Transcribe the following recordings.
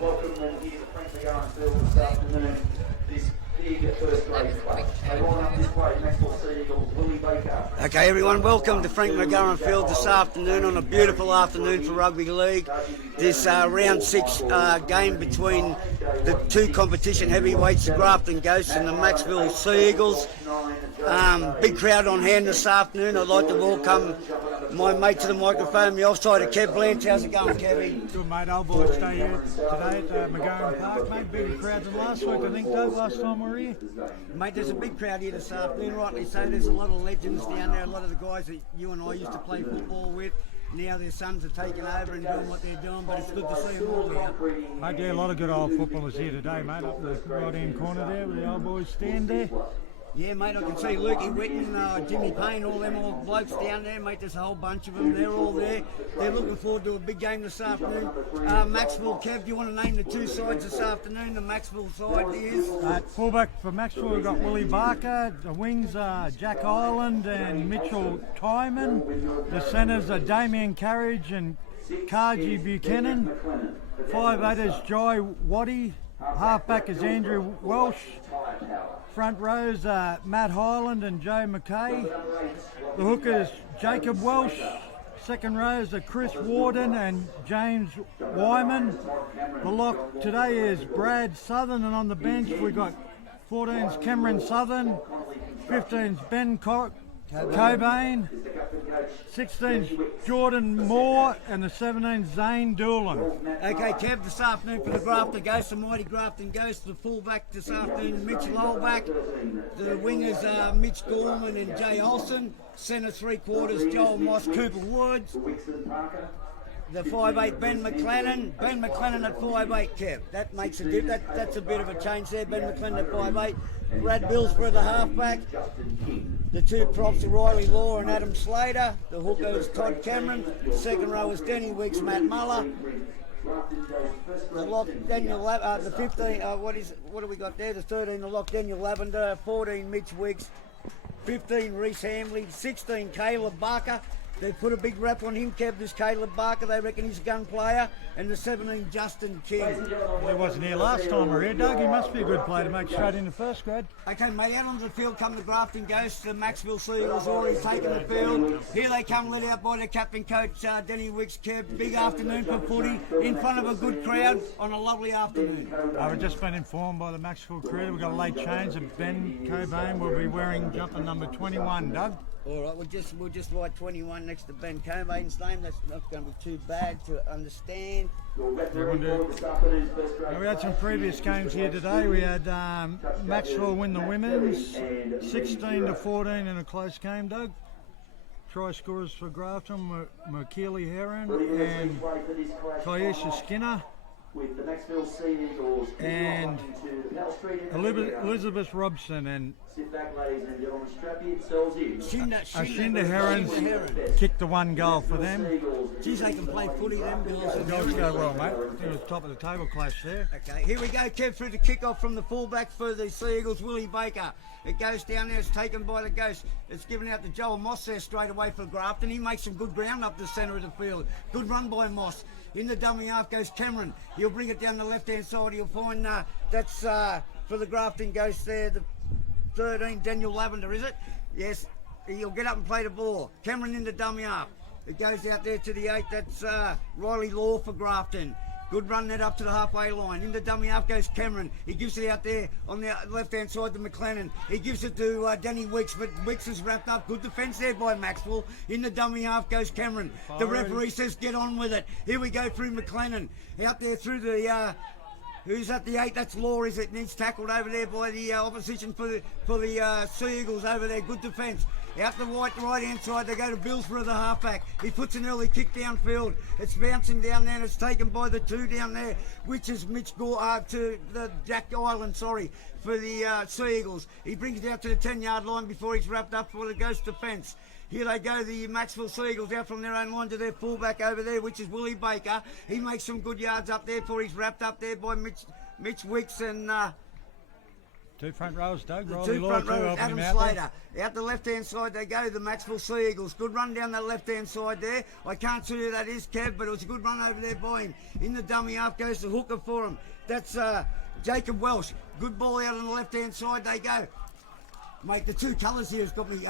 Welcome them here to Physicality this afternoon. This big first grade play. They line up this play, Maxwell Eagles, Willie Baker. Okay, everyone, welcome to Frank McGarren Field this afternoon on a beautiful afternoon for rugby league. This round 6 game between the two competition heavyweights, the Grafton Ghosts and the Macksville Sea Eagles. Big crowd on hand this afternoon. I'd like to welcome my mate to the microphone, the offside of Kev Blanche. How's it going, Kevy? Good, mate. Old boys stay here today at McGarren Park, mate. Bigger crowd than last week, I think, Doug, last time we were here. Mate, there's a big crowd here this afternoon, rightly so. There's a lot of legends down there, a lot of the guys that you and I used to play football with. Now their sons are taking over and doing what they're doing, but it's good to see them all here. Mate, yeah, a lot of good old footballers here today, mate, up the right-hand corner there where the old boys stand there. Yeah, mate, I can see Lukey Witten, Jimmy Payne, all them old blokes down there, mate. There's a whole bunch of them. They're all there. They're looking forward to a big game this afternoon. Maxwell, Kev, do you want to name the two sides this afternoon? The Maxwell side is? At fullback for Maxwell, we've got Willie Barker. The wings are Jack Ireland and Mitchell Tyman. The centres are Damien Carriage and Karji Buchanan. 5'8" is Jai Waddy. Halfback is Andrew Welsh. Front rows are Matt Hyland and Joe McKay. The hookers Jacob Welsh. Second rows are Chris Warden and James Wyman. The lock today is Brad Southern, and on the bench we've got 14's Cameron Southern, 15's Ben Cobain, 16's Jordan Moore, and the 17's Zane Doolan. Okay, Kev, this afternoon for the Grafton Ghosts, the mighty Grafton Ghosts. The fullback this afternoon, Mitchell Olback. The wingers are Mitch Gorman and Jay Olsen. Centre 3/4, Joel Moss, Cooper Woods. The 5'8", Ben McLennan. Ben McLennan at 5'8", Kev. That makes a difference. That's a bit of a change there. Ben McLennan at 5'8". Brad Billsborough, the halfback. The two props are Riley Law and Adam Slater. The hooker is Todd Cameron. The second row is Denny Wicks, Matt Muller. The lock, Daniel, the 15, what do we got there? The 13, the lock, Daniel Lavender. 14, Mitch Wicks. 15, Reese Hamley. 16, Caleb Barker. They put a big rap on him, Kev, this Caleb Barker. They reckon he's a gun player. And the 17, Justin King. He wasn't here last time we were here, Doug. He must be a good player to make straight into first grade. Okay, mate, out onto the field come the Grafton Ghosts. The Macksville Sea Eagles already taken the field. Here they come, led out by their captain coach, Denny Wicks, Kev. Big afternoon for footy in front of a good crowd on a lovely afternoon. We've just been informed by the Maxwell crew that we've got a late change, and Ben Cobain will be wearing jumper number 21, Doug. All right, we'll just write 21 next to Ben Cobain's name. That's not going to be too bad to understand. We had some previous games here today. We had Maxwell win the women's 16-14 in a close game, Doug. Try scorers for Grafton were McKeely Heron and Tyesha Skinner. With the Maxwell Sea Eagles and Elizabeth Robson, and sit back, ladies and gentlemen, strap yourselves in. Shinda Herons kicked the one goal for them. Geez, they can play footy, them girls. The girls go well, mate. It was top of the table clash there. Okay, here we go, Kev, through the kick-off from the fullback for the Sea Eagles, Willie Baker. It goes down there, it's taken by the Ghost. It's given out to Joel Moss there straight away for Grafton. He makes some good ground up the centre of the field. Good run by Moss. In the dummy half goes Cameron. He'll bring it down the left-hand side. He'll find that's for the Grafton Ghosts there. The 13, Daniel Lavender, is it? Yes. He'll get up and play the ball. Cameron in the dummy half. It goes out there to the 8. That's Riley Law for Grafton. Good run net up to the halfway line. In the dummy half goes Cameron. He gives it out there on the left-hand side to McLennan. He gives it to Danny Wicks, but Wicks is wrapped up. Good defence there by Maxwell. In the dummy half goes Cameron. The referee says get on with it. Here we go through McLennan. Out there through the... who's at the 8? That's Law, is it? Needs tackled over there by the opposition for the Sea Eagles over there. Good defence. Out the right-hand side, they go to Billsborough, the halfback. He puts an early kick downfield. It's bouncing down there, and it's taken by the 2 down there, which is Mitch Gore to the Jack Island, for the Sea Eagles. He brings it out to the 10-yard line before he's wrapped up for the Ghost defence. Here they go, the Macksville Sea Eagles out from their own line to their fullback over there, which is Willie Baker. He makes some good yards up there before he's wrapped up there by Mitch Wicks and Two front rows, Doug. The Riley two Law, front two rows, helping Adam him out there. Slater. Out the left-hand side they go, the Macksville Sea Eagles. Good run down that left-hand side there. I can't see who that is, Kev, but it was a good run over there by him. In the dummy half goes the hooker for him. That's Jacob Welsh. Good ball out on the left-hand side they go. Mate, the two colours here has got me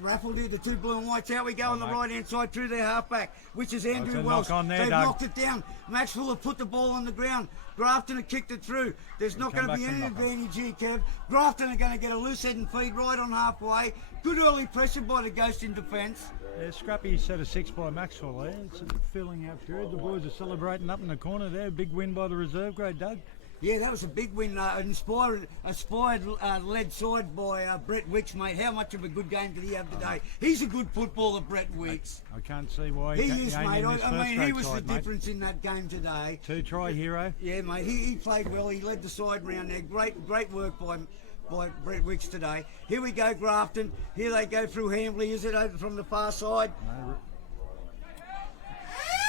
raffled here, the two blue and whites. Out we go on the right-hand side through their halfback, which is Andrew Welsh. They've knocked it down. Maxwell have put the ball on the ground. Grafton have kicked it through. There's not going to be any advantage here, Kev. Grafton are going to get a loose head and feed right on halfway. Good early pressure by the Ghost in defence. Yeah, scrappy set of 6 by Maxwell there. It's filling out period. The boys are celebrating up in the corner there. Big win by the reserve grade, Doug. Yeah, that was a big win. Inspired led side by Brett Wicks, mate. How much of a good game did he have today? He's a good footballer, Brett Wicks. I can't see why he is, ain't mate. in this I mean, he was side, the difference in that game today. 2-try hero. Yeah, mate. He played well. He led the side round there. Great work by Brett Wicks today. Here we go, Grafton. Here they go through Hambley. Is it over from the far side?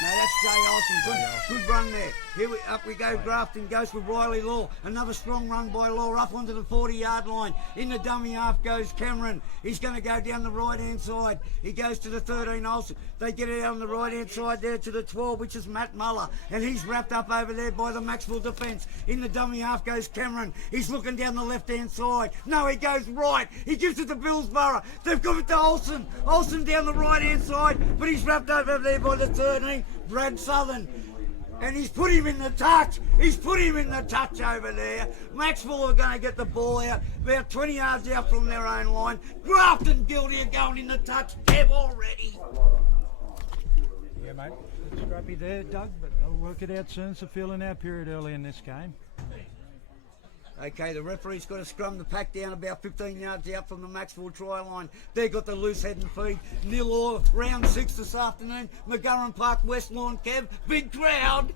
No, that's Jay Olsen. Good run there. Up we go. Grafton goes with Riley Law. Another strong run by Law up onto the 40-yard line. In the dummy half goes Cameron. He's going to go down the right-hand side. He goes to the 13 Olsen. They get it out on the right-hand side there to the 12, which is Matt Muller. And he's wrapped up over there by the Maxwell defence. In the dummy half goes Cameron. He's looking down the left-hand side. No, he goes right. He gives it to Billsborough. They've got it to Olsen. Olsen down the right-hand side, but he's wrapped up over there by the 13. Brad Southern, and he's put him in the touch. He's put him in the touch over there. Maxwell are going to get the ball out, about 20 yards out from their own line. Grafton guilty of going in the touch. Kev already. Yeah, mate. It's scrappy there, Doug, but they'll work it out soon. It's a filling out period early in this game. Okay, the referee's got to scrum the pack down about 15 yards out from the Maxwell try line. They've got the loose head and feed. Nil all, round 6 this afternoon. McGurran Park, West Lawn, Kev. Big crowd.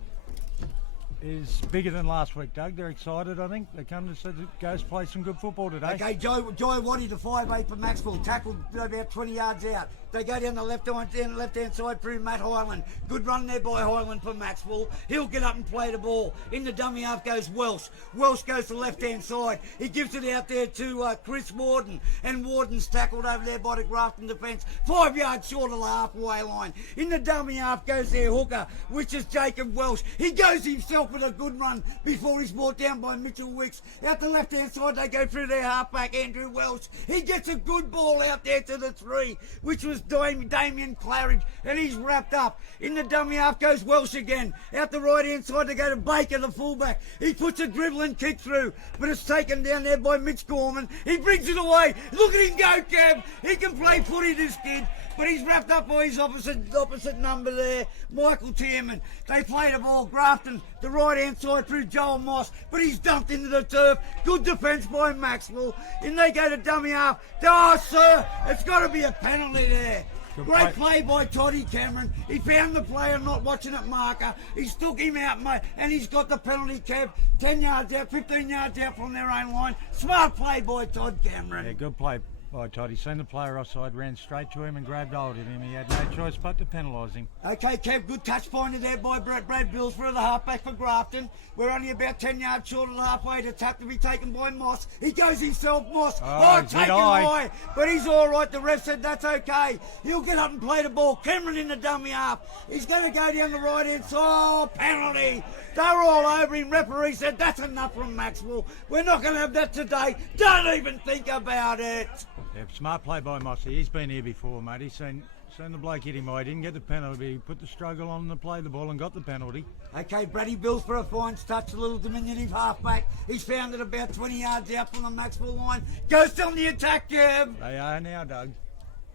Is bigger than last week, Doug. They're excited, I think. They come to see the Ghost play some good football today. Okay, Joy Waddy to 5'8" for Maxwell. Tackled about 20 yards out. They go down the left-hand side through Matt Highland. Good run there by Highland for Maxwell. He'll get up and play the ball. In the dummy half goes Welsh. Welsh goes to the left-hand side. He gives it out there to Chris Warden. And Warden's tackled over there by the Grafton defence. 5 yards short of the halfway line. In the dummy half goes their hooker, which is Jacob Welsh. He goes himself with a good run before he's brought down by Mitchell Wicks. Out the left-hand side, they go through their halfback, Andrew Welsh. He gets a good ball out there to the 3, which was Damien Claridge, and he's wrapped up. In the dummy half goes Welsh again. Out the right-hand side, they go to Baker, the fullback. He puts a dribbling kick through, but it's taken down there by Mitch Gorman. He brings it away. Look at him go, Kev. He can play footy, this kid. But he's wrapped up by his opposite number there, Michael Tierman. They play the ball, Grafton, the right-hand side through Joel Moss, but he's dumped into the turf. Good defence by Maxwell. In they go to dummy half. Oh, sir, it's got to be a penalty there. Great play by Toddy Cameron. He found the player not watching at marker. He stuck him out, mate, and he's got the penalty, Kev. 10 yards out, 15 yards out from their own line. Smart play by Todd Cameron. Yeah, good play by Todd. He seen the player offside, ran straight to him and grabbed hold of him. He had no choice but to penalise him. Okay, Kev, good touch pointed there by Brad Bills for the halfback for Grafton. We're only about 10 yards short of the halfway. The tap to be taken by Moss. He goes himself, Moss. Taken high. But he's all right. The ref said that's okay. He'll get up and play the ball. Cameron in the dummy half. He's going to go down the right-hand side. Oh, penalty. They were all over him. Referee said that's enough from Maxwell. We're not going to have that today. Don't even think about it. Yeah, smart play by Mossy. He's been here before, mate. He's seen the bloke hit him. He didn't get the penalty. He put the struggle on to play the ball and got the penalty. Okay, Brady Bills for a fine touch, a little diminutive halfback. He's found it about 20 yards out from the Maxwell line. Goes on the attack, Kev. They are now, Doug.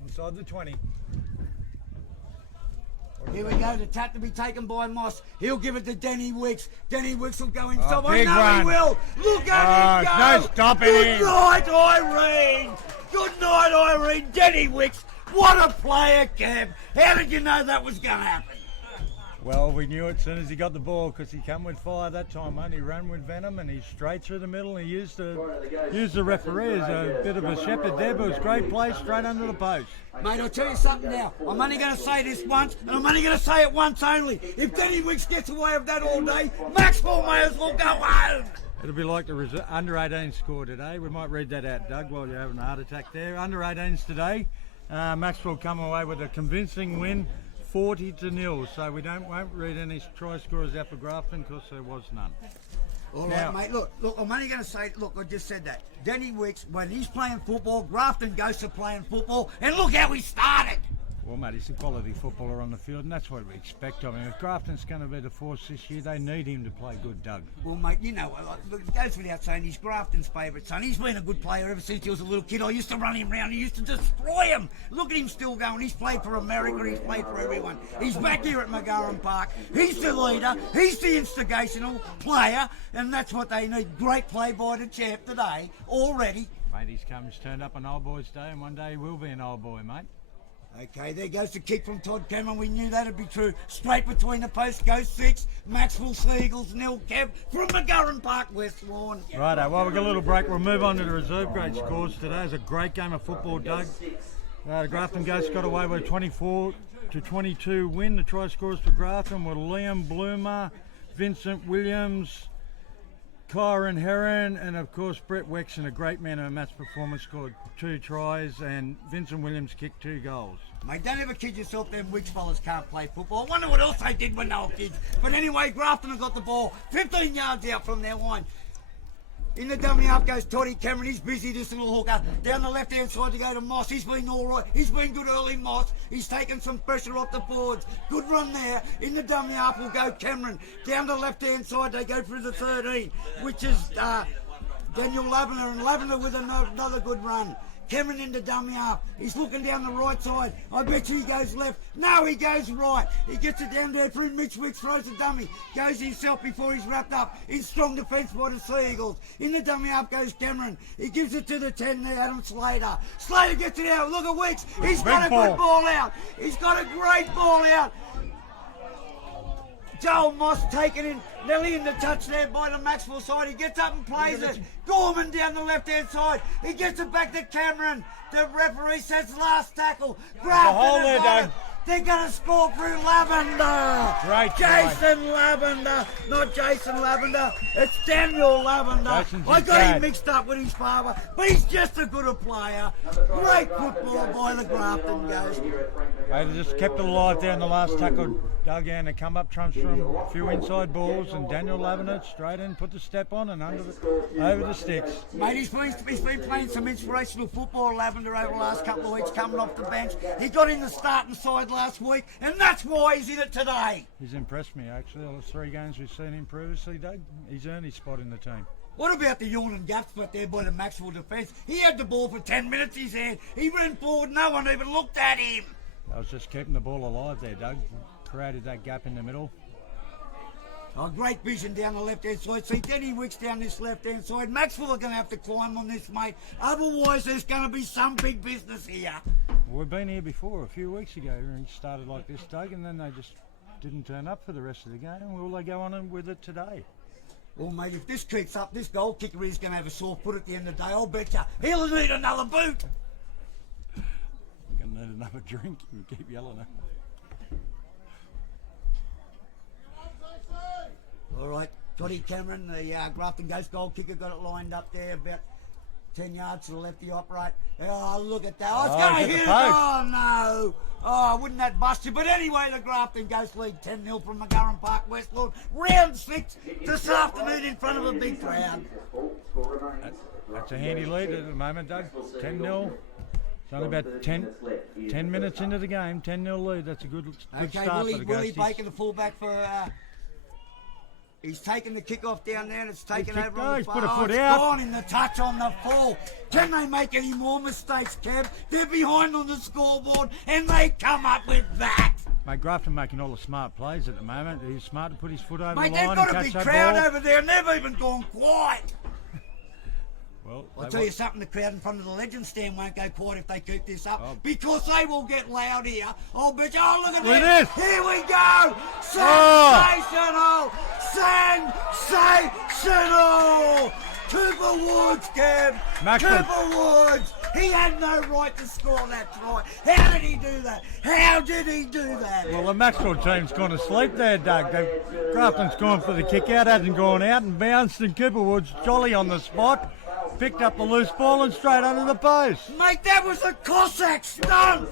Inside the 20. Here we go, the tap to be taken by Moss. He'll give it to Denny Wicks. Denny Wicks will go inside. Big run. He will. Look at him go. No stopping him. Good night, Irene. Good night, Irene. Denny Wicks. What a player, Kev. How did you know that was going to happen? Well, we knew it as soon as he got the ball because he come with fire that time, mate. He ran with venom and he's straight through the middle. He used the referee as a bit of a shepherd there, but it was great play straight under the post. Mate, I'll tell you something now. I'm only going to say this once, and I'm only going to say it once only. If Denny Wicks gets away with that all day, Maxwell may as well go home. It'll be like the under-18 score today. We might read that out, Doug, while you're having a heart attack there. Under-18s today. Maxwell come away with a convincing win, 40-0. So we won't read any try scorers out for Grafton because there was none. All right, mate. Look, I'm only going to say, look, I just said that. Danny Wicks, when he's playing football, Grafton goes to playing football, and look how he started. Well, mate, he's a quality footballer on the field, and that's what we expect of him. If Grafton's going to be the force this year, they need him to play good, Doug. Well, mate, you know, look, it goes without saying, he's Grafton's favourite son. He's been a good player ever since he was a little kid. I used to run him round. He used to destroy him. Look at him still going. He's played for America. He's played for everyone. He's back here at McGarren Park. He's the leader. He's the instigational player, and that's what they need. Great play by the champ today already. Mate, he's turned up on Old Boys Day, and one day he will be an old boy, mate. Okay, there goes the kick from Todd Cameron. We knew that'd be true. Straight between the posts goes 6. Macksville Seagulls, nil. Kev from McGarren Park, West Lawn. Righto, well, we've got a little break. We'll move on to the reserve grade scores today. It's a great game of football, Doug. The Grafton Ghosts got away with a 24-22 win. The try scorers for Grafton were Liam Bloomer, Vincent Williams, Kyron Heron, and of course Brett Wicks, in a great man of a match performance, scored 2 tries, and Vincent Williams kicked 2 goals. Mate, don't ever kid yourself, them Wicks fellas can't play football. I wonder what else they did when they were kids. But anyway, Grafton have got the ball 15 yards out from their line. In the dummy half goes Toddy Cameron. He's busy, this little hooker. Down the left-hand side to go to Moss. He's been all right. He's been good early, Moss. He's taken some pressure off the boards. Good run there. In the dummy half will go Cameron. Down the left-hand side, they go through the 13, which is Daniel Lavender. And Lavender with another good run. Cameron into dummy half. He's looking down the right side. I bet you he goes left. No, he goes right. He gets it down there through Mitch Wicks, throws a dummy. Goes himself before he's wrapped up. In strong defence by the Seagulls. In the dummy half goes Cameron. He gives it to the 10 there, Adam Slater. Slater gets it out. Look at Wicks. He's got a good ball out. He's got a great ball out. Joel Moss taken in, nearly in the touch there by the Maxwell side. He gets up and plays it. Gorman down the left-hand side. He gets it back to Cameron. The referee says last tackle. Grafton. They're going to score through Lavender. Great Jason Lavender. Not Jason Lavender. It's Daniel Lavender. I got him mixed up with his father, but he's just as good a player. Great football by the Grafton Ghost. They just kept it alive there in the last tackle. Dug in to come up trumps from a few inside balls, and Daniel Lavender straight in, put the step on and over the sticks. Mate, he's been playing some inspirational football, Lavender, over the last couple of weeks, coming off the bench. He got in the starting side last week, and that's why he's in it today. He's impressed me, actually. All the 3 games we've seen him previously, Doug, he's earned his spot in the team. What about the yawning gap spot there by the Maxwell defence? He had the ball for 10 minutes in his hand. He ran forward, no one even looked at him. I was just keeping the ball alive there, Doug. Created that gap in the middle. Oh, great vision down the left-hand side. See, Denny Wicks down this left-hand side. Maxwell are going to have to climb on this, mate. Otherwise, there's going to be some big business here. Well, we've been here before, a few weeks ago, and it started like this, Doug, and then they just didn't turn up for the rest of the game. Will they go on with it today? Well, mate, if this keeps up, this goal kicker is going to have a sore foot at the end of the day. I'll bet you he'll need another boot. You're going to need another drink. You keep yelling at him. All right, Toddy Cameron, the Grafton Ghost goal kicker, got it lined up there about 10 yards to the left, the upright. Oh, look at that. Oh, it's going to hit it. Oh, no. Oh, wouldn't that bust you? But anyway, the Grafton Ghost lead 10-0 from McGarren Park, West Lawn. Round 6 this afternoon in front of a big crowd. That's a handy lead at the moment, Doug. 10-0. It's only about 10 minutes into the game. 10-0 lead. That's a good start for the Willie Baker, the fullback for... he's taken the kick-off down there and it's taken over on the far. Put a foot it's out. Gone in the touch on the fall. Can they make any more mistakes, Kev? They're behind on the scoreboard and they come up with that. Mate, Grafton making all the smart plays at the moment. He's smart to put his foot over the line they've got a big crowd over there and they've even gone quiet. Well, I'll tell you something, the crowd in front of the legend stand won't go quiet if they keep this up because they will get loud here. I'll bet you. Oh, look at this. Here we go. Sensational. Sensational. Cooper Woods, Kev. Maxwell. Cooper Woods. He had no right to score that try. How did he do that? How did he do that? Well, the Maxwell team's gone to sleep there, Doug. Grafton's gone for the kick out, hasn't gone out and bounced, and Cooper Woods jolly on the spot. Picked up the loose ball and straight under the post. Mate, that was a Cossack stunt.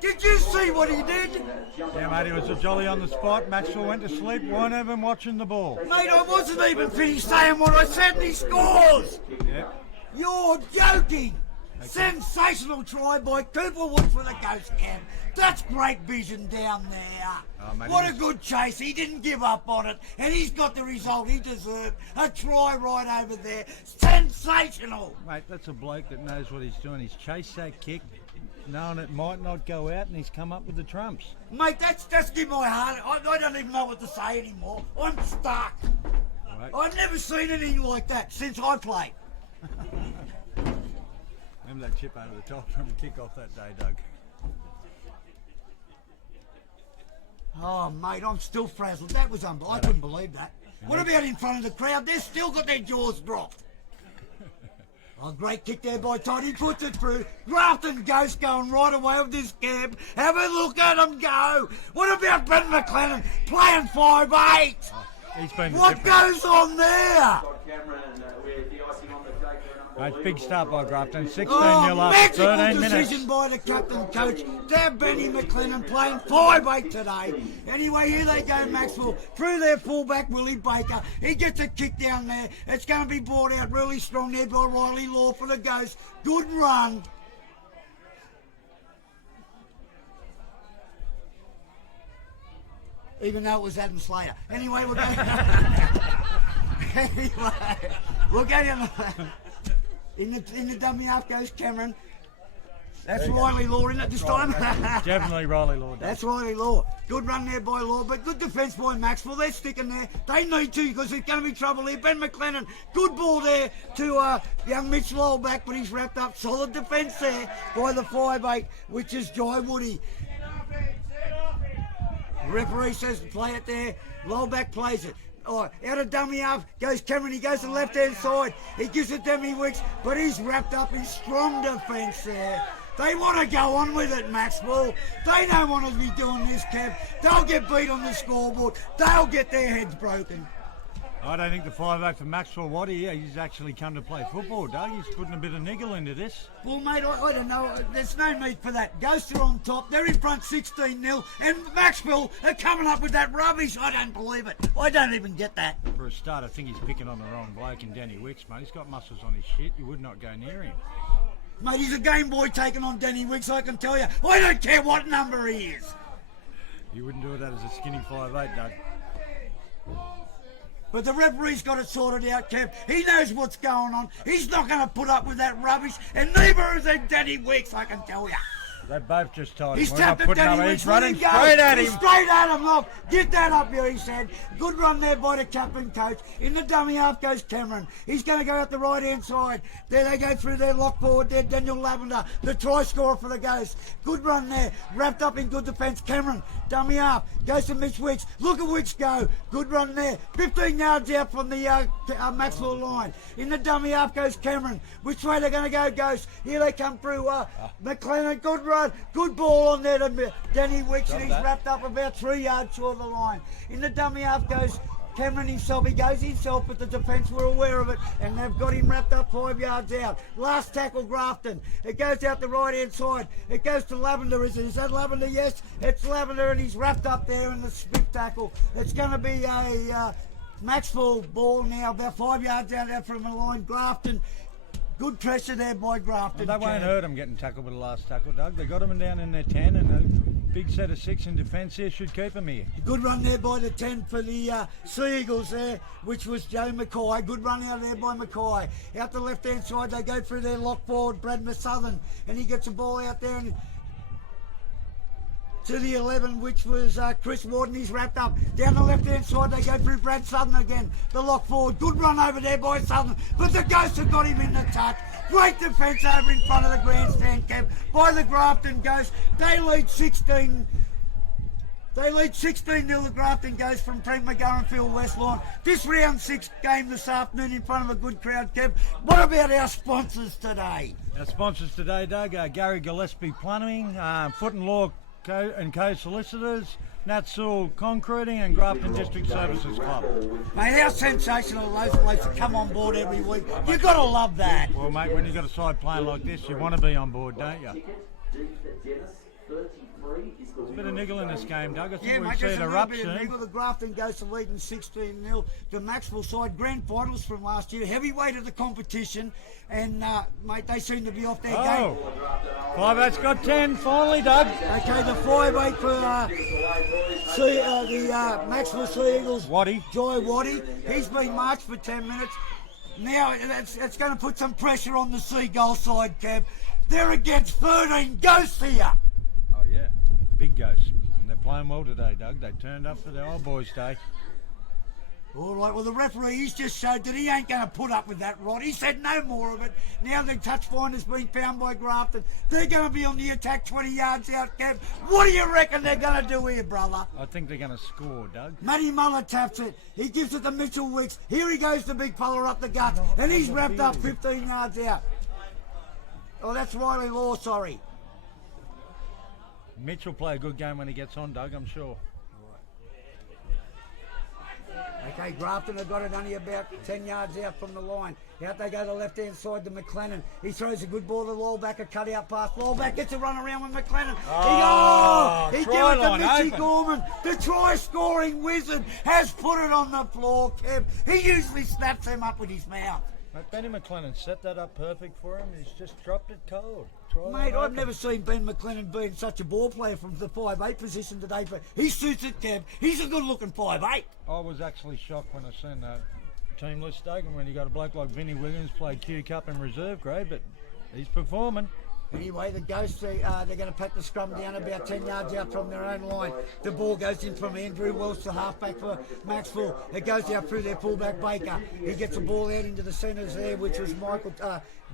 Did you see what he did? Yeah, mate, he was a jolly on the spot. Maxwell went to sleep, weren't even watching the ball. Mate, I wasn't even finished saying what I said and he scores. Yeah. You're joking. Sensational try by Cooper Woods for the Ghost Camp. That's great vision down there. Oh, mate, what a good chase. He didn't give up on it. And he's got the result he deserved. A try right over there. Sensational. Mate, that's a bloke that knows what he's doing. He's chased that kick, knowing it might not go out, and he's come up with the trumps. Mate, that's give my heart. I don't even know what to say anymore. I'm stuck. Right. I've never seen anything like that since I played. Remember that chip over the top from the kick off that day, Doug? Oh, mate, I'm still frazzled. That was unbelievable. I couldn't believe that. What about in front of the crowd? They've still got their jaws dropped. Oh, great kick there by Todd. He puts it through. Grafton Ghost going right away with this camp. Have a look at him go. What about Ben McLennan playing 5'8"? He's been What goes on there? Mate, big start by Grafton. 16-0 Oh, after magical 13 decision minutes. by the captain coach. To have Benny McLennan playing 5'8" today. Anyway, here they go, Maxwell. Through their fullback, Willie Baker. He gets a kick down there. It's going to be brought out really strong there by Riley Law for the Ghost. Good run. Even though it was Adam Slater. Anyway, we'll go. Anyway, we'll go down the... In the dummy half goes Cameron. That's Riley Law, isn't it, this time? Definitely Riley Law. That's Riley Law. Good run there by Law, but good defence by Maxwell. They're sticking there. They need to because there's going to be trouble here. Ben McLennan, good ball there to young Mitch Lowell back, but he's wrapped up. Solid defence there by the 5'8", which is Jai Woody. The referee says play it there. Lowellback plays it. Oh, out of dummy half goes Cameron. He goes to the left-hand side. He gives it Demi Wicks, but he's wrapped up in strong defence there. They want to go on with it, Maxwell. They don't want to be doing this, Kev. They'll get beat on the scoreboard. They'll get their heads broken. I don't think the 5'8" for Maxwell Waddy, he's actually come to play football, Doug. He's putting a bit of niggle into this. Well, mate, I don't know. There's no need for that. Ghosts are on top. They're in front 16-0. And Maxwell are coming up with that rubbish. I don't believe it. I don't even get that. For a start, I think he's picking on the wrong bloke in Danny Wicks, mate. He's got muscles on his shit. You would not go near him. Mate, he's a game boy taking on Danny Wicks, I can tell you. I don't care what number he is. You wouldn't do that as a skinny 5'8", Doug. But the referee's got it sorted out, Kev. He knows what's going on. He's not going to put up with that rubbish, and neither is that Danny Wicks, I can tell you. They both just told him. He's We're not tapped at putting Danny up. Wicks. He's running Let him go. straight at him. He's straight at him. Look, get that up here, he said. Good run there by the captain coach. In the dummy half goes Cameron. He's going to go out the right-hand side. There they go through their lock forward there. Daniel Lavender, the try scorer for the Ghost. Good run there. Wrapped up in good defence. Cameron, dummy half. Goes to Mitch Wicks. Look at Wicks go. Good run there. 15 yards out from the Maxwell line. In the dummy half goes Cameron. Which way they're going to go, Ghost? Here they come through. McLennan, good run. Good ball on there to Danny Wicks, and he's wrapped up about 3 yards short of the line. In the dummy half goes Cameron himself. He goes himself, but the defence were aware of it, and they've got him wrapped up 5 yards out. Last tackle, Grafton. It goes out the right-hand side. It goes to Lavender, is it? Is that Lavender? Yes, it's Lavender, and he's wrapped up there in the split tackle. It's going to be a Maxwell ball now, about 5 yards out from the line. Grafton. Good pressure there by Grafton. Well, they won't hurt him getting tackled with the last tackle, Doug. They got him down in their 10, and a big set of 6 in defence here should keep him here. Good run there by the 10 for the Sea Eagles there, which was Joe McCoy. Good run out there by McCoy. Out the left-hand side, they go through their lock forward, Brad Southern, and he gets a ball out there and to the 11, which was Chris Warden. He's wrapped up. Down the left-hand side, they go through Brad Southern again. The lock forward. Good run over there by Southern, but the Ghosts have got him in the touch. Great defence over in front of the grandstand camp by the Grafton Ghosts. They lead 16. They lead 16-0 to Grafton Ghost from Pete McGarrenfield West Lawn. This round 6 game this afternoon in front of a good crowd, Kev. What about our sponsors today? Our sponsors today, Doug, are Gary Gillespie Plumbing, Foot and Law Co Solicitors, Nat Sewell Concreting and Grafton District Services Club. Mate, how sensational are those blokes that come on board every week. You've got to love that. Well, mate, when you've got a side playing like this, you want to be on board, don't you? There's a bit of niggle in this game, Doug. I think we've there's seen a a little rup bit of soon. niggle. The Grafton goes to leading 16-0. The Macksville side, grand finals from last year, heavyweight of the competition, and mate, they seem to be off their game. 5-8's got 10, finally, Doug. Okay, the 5-8 for the Macksville Sea Eagles. Waddy. Joy Waddy. He's been marched for 10 minutes. Now, it's going to put some pressure on the Seagull side, Kev. They're against 13 ghosts here. Oh, yeah. Big ghosts. And they're playing well today, Doug. They turned up for their old boys' day. All right, well, the referee, he's just showed that he ain't going to put up with that rod. He said no more of it. Now the touch finder's been found by Grafton. They're going to be on the attack 20 yards out, Kev. What do you reckon they're going to do here, brother? I think they're going to score, Doug. Matty Muller taps it. He gives it to Mitchell Wicks. Here he goes, the big fella up the guts. And he's wrapped up 15 yards out. Oh, that's Riley Law, sorry. Mitch will play a good game when he gets on, Doug, I'm sure. Okay, Grafton have got it only about 10 yards out from the line. Out they go to the left-hand side to McLennan. He throws a good ball to Lowback, a cut-out pass. Lowback gets a run around with McLennan. He gives it to Mitchy Gorman. The try-scoring wizard has put it on the floor, Kev. He usually snaps him up with his mouth. Mate, Benny McLennan set that up perfect for him. He's just dropped it cold. Mate, I've never seen Ben McLennan being such a ball player from the 5'8 position today, but he suits it, Kev. He's a good-looking 5'8. I was actually shocked when I seen that team list, Doug, and when you got a bloke like Vinnie Williams played Q Cup in reserve grade, but he's performing. Anyway, the Ghosts, they're going to pat the scrum down about 10 yards out from their own line. The ball goes in from Andrew Welsh, the halfback for Macksville. It goes out through their fullback Baker. He gets the ball out into the centres there, which was Michael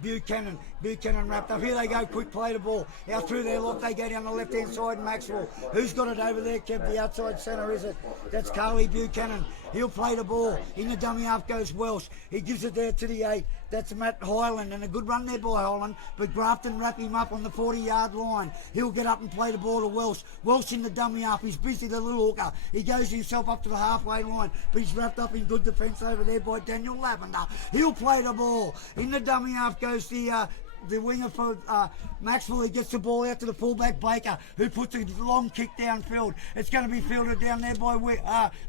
Buchanan. Buchanan wrapped up. Here they go, quick play the ball. Out through their lock, they go down the left-hand side, Maxwell. Who's got it over there, Kev? The outside centre, is it? That's Carly Buchanan. He'll play the ball. In the dummy half goes Welsh. He gives it there to the 8. That's Matt Hyland, and a good run there by Hyland, but Grafton wrap him up on the 40-yard line. He'll get up and play the ball to Welsh. Welsh in the dummy half. He's busy, the little hooker. He goes himself up to the halfway line, but he's wrapped up in good defence over there by Daniel Lavender. He'll play the ball. In the dummy half goes the winger for Maxwell. He gets the ball out to the fullback Baker, who puts a long kick downfield. It's going to be fielded down there by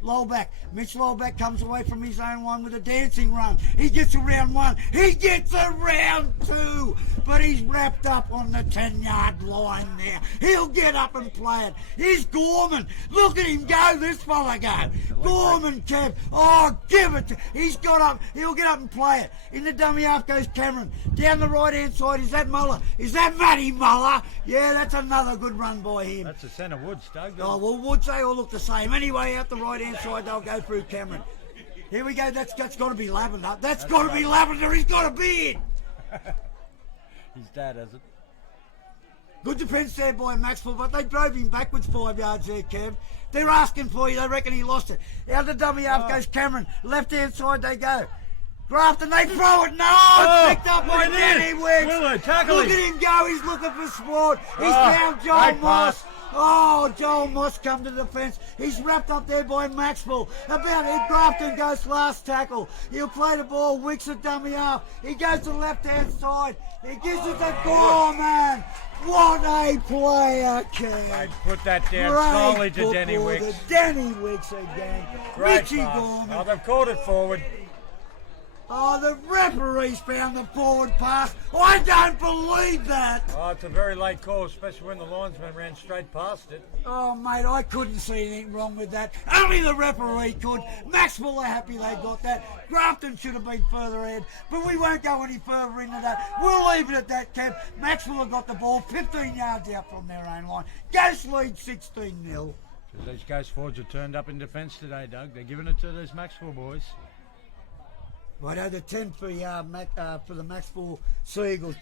Lowback. Mitch Lowback comes away from his own one with a dancing run. He gets around 1. He gets around 2. But he's wrapped up on the 10-yard line there. He'll get up and play it. Here's Gorman. Look at him go, this fella go. Gorman, Kev. Oh, give it to... He's got up. He'll get up and play it. In the dummy half goes Cameron. Down the right-hand side, is that Muller? Is that Matty Muller? Yeah, that's another good run by him. That's the centre Woods, Doug. Oh, well, Woods, they all look the same. Anyway, out the right-hand side, they'll go through Cameron. Here we go. That's got to be Lavender. That's got to be Lavender. He's got to be in. His dad has it. Good defence there by Maxwell, but they drove him backwards 5 yards there, Kev. They're asking for you. They reckon he lost it. Out the dummy half goes Cameron. Left-hand side they go. Grafton, they throw it. No, it's picked up by Danny Wicks. Look at him go. He's looking for sport. He's found Joel Moss. Oh, Joel Moss come to defence. He's wrapped up there by Maxwell. About it, Grafton goes last tackle. He'll play the ball. Wicks at dummy half. He goes to the left-hand side. He gives it to Gorman. What a player, Kev. I put that down solely to Danny Wicks. Danny Wicks again. Richie Gorman. Oh, they've called it forward. Oh, the referee's found the forward pass. I don't believe that. Oh, it's a very late call, especially when the linesman ran straight past it. Oh, mate, I couldn't see anything wrong with that. Only the referee could. Maxwell are happy they got that. Grafton should have been further ahead, but we won't go any further into that. We'll leave it at that, Kev. Maxwell have got the ball 15 yards out from their own line. Ghost lead 16-0. These Ghost forwards have turned up in defence today, Doug. They're giving it to those Maxwell boys. Righto, the 10 for the Macksville Sea Eagles.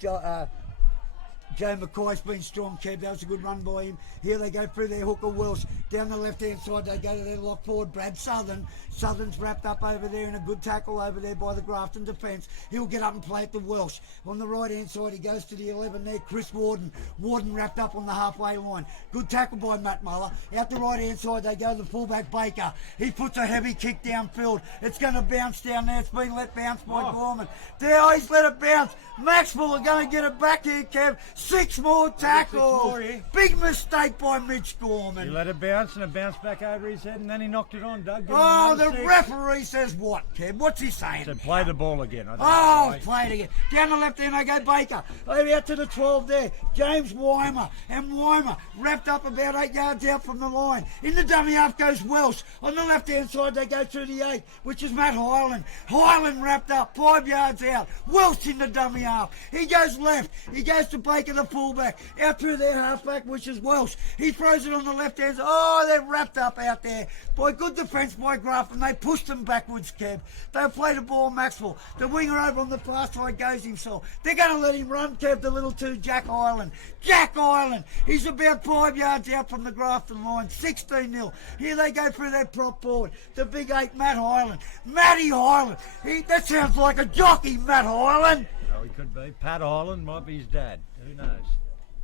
Joe McCoy's been strong, Kev. That was a good run by him. Here they go through their hooker Welsh. Down the left-hand side, they go to their lock forward, Brad Southern. Southern's wrapped up over there in a good tackle over there by the Grafton defence. He'll get up and play at the Welsh. On the right-hand side, he goes to the 11 there, Chris Warden. Warden wrapped up on the halfway line. Good tackle by Matt Muller. Out the right-hand side, they go to the fullback Baker. He puts a heavy kick downfield. It's going to bounce down there. It's been let bounce by Gorman. There, he's let it bounce. Maxwell are going to get it back here, Kev. 6 more tackles. Big mistake by Mitch Gorman. He let it bounce and it bounced back over his head and then he knocked it on, Doug. Oh, the referee says what, Kev? What's he saying? Said play the ball again. Play it again. Down the left end they go Baker. Over out to the 12 there. James Weimer. And Weimer wrapped up about 8 yards out from the line. In the dummy half goes Welsh. On the left hand side they go through the 8, which is Matt Hyland. Hyland wrapped up 5 yards out. Welsh in the dummy half. He goes left. He goes to Baker, the fullback. Out through their halfback, which is Welsh. He throws it on the left hand side. Oh, they're wrapped up out there. By good defence by Grafton. They pushed them backwards, Kev. They played the ball Maxwell. The winger over on the far side goes himself. They're going to let him run, Kev, the little 2, Jack Ireland. Jack Ireland. He's about 5 yards out from the Grafton line. 16-0. Here they go through their prop board. The big 8, Matt Hyland. Matty Hyland. That sounds like a jockey, Matt Hyland. Oh, he could be. Pat Hyland might be his dad. Who knows?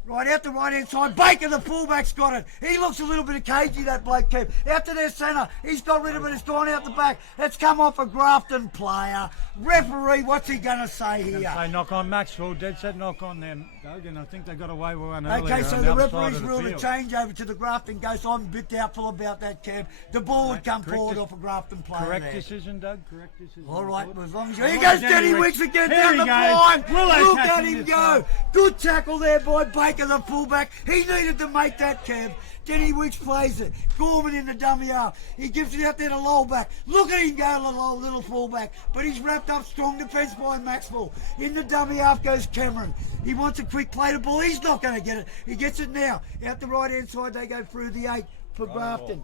Right out the right-hand side. Baker, the fullback's got it. He looks a little bit cagey, that bloke, Kev. Out to their centre. He's got rid of it. It's gone out the back. It's come off a Grafton player. Referee, what's he going to say here? Say knock on Maxwell. Dead set knock on them, Doug, and I think they got away with one earlier. Okay, so on the other side referee's of the ruled a field. change over to the Grafton ghost. I'm a bit doubtful about that, Kev. The ball would come forward off a Grafton player. Correct there. decision, Doug. Correct decision. All right, as long as you... All Here right, goes Denny Wicks again Here down he the goes. line. Will they Look catch at him him this go. time? Good tackle there by Baker, the fullback. He needed to make that, Kev. Denny Wicks plays it. Gorman in the dummy half. He gives it out there to Lowback. Look at him go, the little fullback. But he's wrapped up strong defence by Maxwell. In the dummy half goes Cameron. He wants a quick play to ball. He's not going to get it. He gets it now. Out the right-hand side, they go through the 8 for Grafton.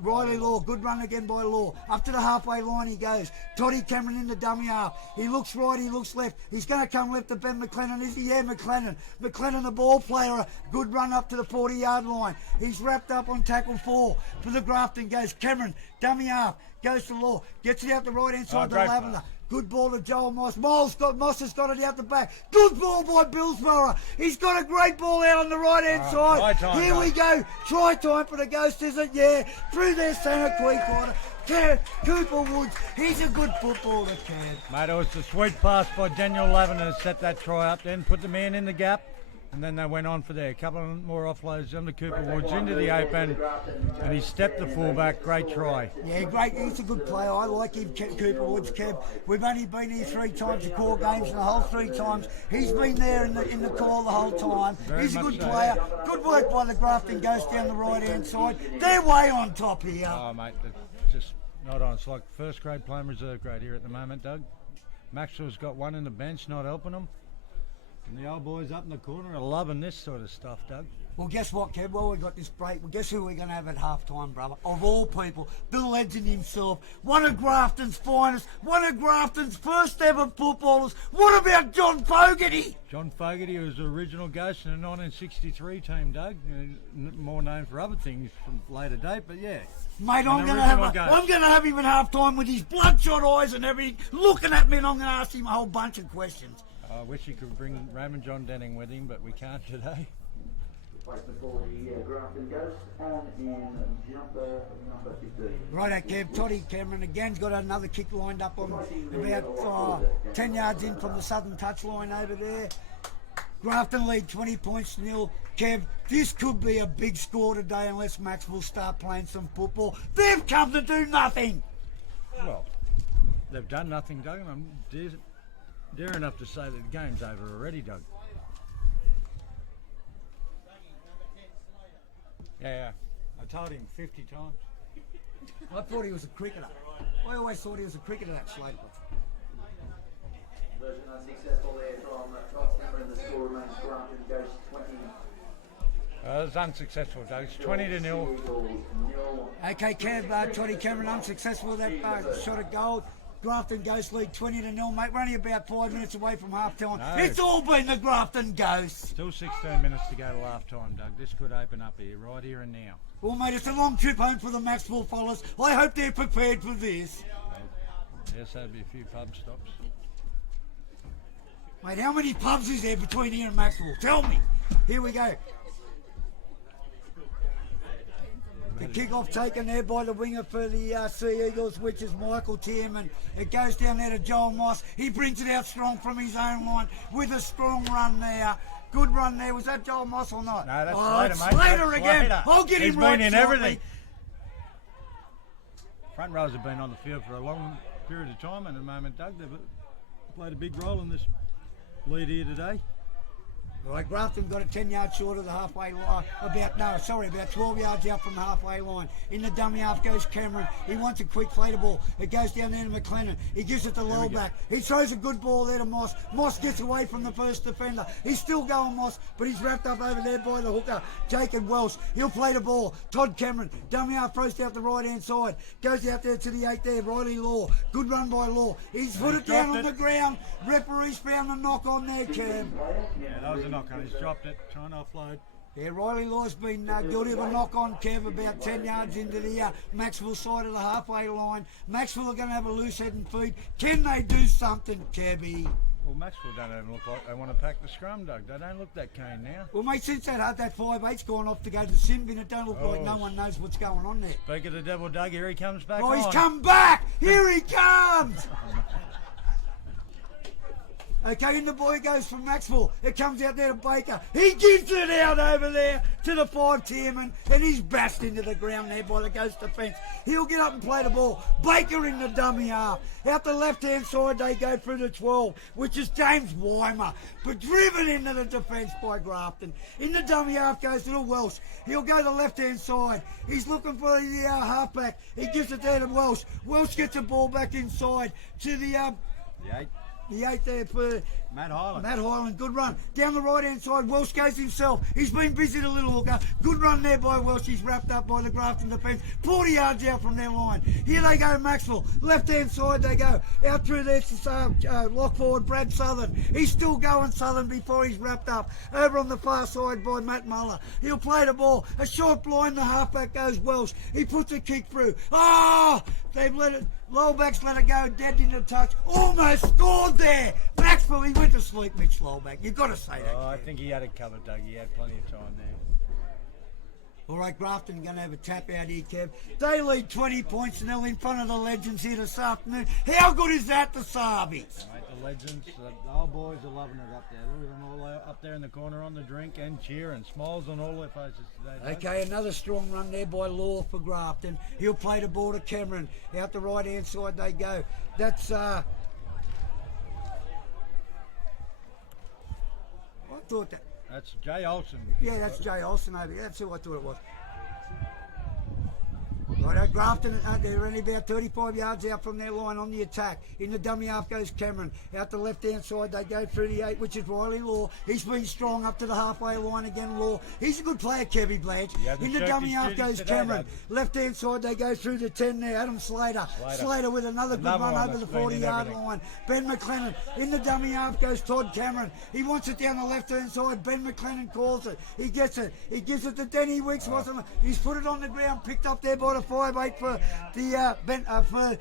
Riley Law, good run again by Law. Up to the halfway line he goes. Toddy Cameron in the dummy half. He looks right, he looks left. He's going to come left to Ben McLennan, is he? Yeah, McLennan. McLennan, the ball player. Good run up to the 40-yard line. He's wrapped up on tackle 4 for the Grafton. Goes Cameron, dummy half. Goes to Law. Gets it out the right-hand side to Lavender. Good ball to Joel Moss. Moss has got it out the back. Good ball by Billsborough. He's got a great ball out on the right-hand side. Here we go. Try time for the Ghost, is it? Yeah. Through their centre quarter. Cooper Woods. He's a good footballer, Kev. Mate, it was a sweet pass by Daniel Lavender to set that try up, then put the man in the gap. And then they went on for there. A couple of more offloads on the Cooper Woods into the open, and he stepped the fullback. Great try. Yeah, great. He's a good player. I like him, Cooper Woods, Kev. We've only been here 3 times to core games, and the whole 3 times he's been there in the call the whole time. He's a good player. Good work by the Grafton Ghost down the right-hand side. They're way on top here. Oh, mate, just not on. It's like first grade playing reserve grade here at the moment, Doug. Maxwell's got one in the bench, not helping them. And the old boys up in the corner are loving this sort of stuff, Doug. Well, guess what, Kev? Well, we've got this break. Well, guess who we're going to have at half-time, brother? Of all people, the legend himself. One of Grafton's finest. One of Grafton's first ever footballers. What about John Fogarty? John Fogarty was the original Ghost in the 1963 team, Doug. More known for other things from later date, but yeah. Mate, I'm going to have him at half-time with his bloodshot eyes and everything, looking at me, and I'm going to ask him a whole bunch of questions. I wish he could bring Raymond John Denning with him, but we can't today. Replacement for the Grafton Ghost on in jumper number 15. Righto, Kev. Toddy Cameron again's got another kick lined up on about 10 yards in from the southern touchline over there. Grafton lead 20 points to 0. Kev, this could be a big score today unless Maxwell start playing some football. They've come to do nothing. Well, they've done nothing, Doug, and I'm dare enough to say that the game's over already, Doug. Yeah, I told him 50 times. I thought he was a cricketer. I always thought he was a cricketer, that Slater. Version unsuccessful there from Todd's number, and the score remains Grafton Ghost 20. It was unsuccessful, Doug. It's 20-0. Okay, Kev, Toddy Cameron unsuccessful with that shot at goal. Grafton Ghost lead 20-0, mate. We're only about 5 minutes away from half time. No. It's all been the Grafton Ghosts. Still 16 minutes to go to half time, Doug. This could open up here, right here and now. Well, mate, it's a long trip home for the Macksville followers. I hope they're prepared for this. Yes, there'll be a few pub stops. Mate, how many pubs is there between here and Macksville? Tell me. Here we go. The kick-off taken there by the winger for the Sea Eagles, which is Michael Tierman. It goes down there to Joel Moss. He brings it out strong from his own line with a strong run there. Good run there. Was that Joel Moss or not? No, that's Slater, mate. Slater That's again. Slater. I'll get He's him right been in shortly. everything. Front rows have been on the field for a long period of time, and at the moment, Doug, they've played a big role in this lead here today. Right, Grafton got it 10 yards short of the halfway line. About 12 yards out from the halfway line. In the dummy half goes Cameron. He wants a quick flater ball. It goes down there to McLennan. He gives it to Lowback. He throws a good ball there to Moss. Moss gets away from the first defender. He's still going, Moss, but he's wrapped up over there by the hooker, Jacob Welsh. He'll play the ball. Todd Cameron. Dummy half throws out the right-hand side. Goes out there to the 8 there. Riley Law. Good run by Law. He's put it down on the ground. Referee's found the knock on there, Cam. Yeah, that was a knock on. He's dropped it, trying to offload. Yeah, Riley Law's been guilty of a knock on, Kev, about 10 yards into the Macksville side of the halfway line. Macksville are going to have a loose head and feet. Can they do something, Kevy? Well, Maxwell don't even look like they want to pack the scrum, Doug. They don't look that keen now. Well, mate, since that 5-8's gone off to go to the sin bin, it don't look like Oh. no one knows what's going on there. Speak of the devil, Doug, here he comes back Oh, on. he's come back! Here he comes! Okay, and the boy goes from Macksville. It comes out there to Baker. He gives it out over there to the 5 Tierman, and he's bashed into the ground there by the Ghost defence. He'll get up and play the ball. Baker in the dummy half. Out the left-hand side, they go through the 12, which is James Weimer, but driven into the defence by Grafton. In the dummy half goes little Welsh. He'll go the left-hand side. He's looking for the halfback. He gives it there to Welsh. Welsh gets the ball back inside to the The 8 there for Matt Highland. Matt Highland. Good run. Down the right-hand side, Welsh goes himself. He's been busy, the little hooker. Good run there by Welsh. He's wrapped up by the Grafton defence. 40 yards out from their line. Here they go, Maxwell. Left-hand side they go. Out through there to lock forward, Brad Southern. He's still going, Southern, before he's wrapped up. Over on the far side by Matt Muller. He'll play the ball. A short blind, the halfback goes Welsh. He puts a kick through. Oh! They've let it... Lowback's let it go, dead in the touch. Almost scored there. Maxwell, he went to sleep, Mitch Lowback. You've got to say that. Oh, I think he had it covered, Doug. He had plenty of time there. All right, Grafton going to have a tap out here, Kev. They lead 20 points and they're in front of the Legends here this afternoon. How good is that, the Sarbies? Mate, the Legends, the old boys are loving it up there. Look at them all up there in the corner on the drink and cheering. Smiles on all their faces today. Doug. Okay, another strong run there by Law for Grafton. He'll play the ball to Cameron. Out the right-hand side they go. That's... I thought that... That's Jay Olsen. Yeah, that's Jay Olsen over here. That's who I thought it was. Right, Grafton, they're only about 35 yards out from their line on the attack. In the dummy half goes Cameron. Out the left-hand side, they go through the 8, which is Riley Law. He's been strong up to the halfway line again, Law. He's a good player, Kevy Blanche. In the dummy half goes Cameron. Left-hand side, they go through the 10 there. Adam Slater. Slater with another good run over the 40-yard line. Ben McLennan. In the dummy half goes Todd Cameron. He wants it down the left-hand side. Ben McLennan calls it. He gets it. He gives it to Denny Wicks. He's put it on the ground, picked up there by the 5-8 for the for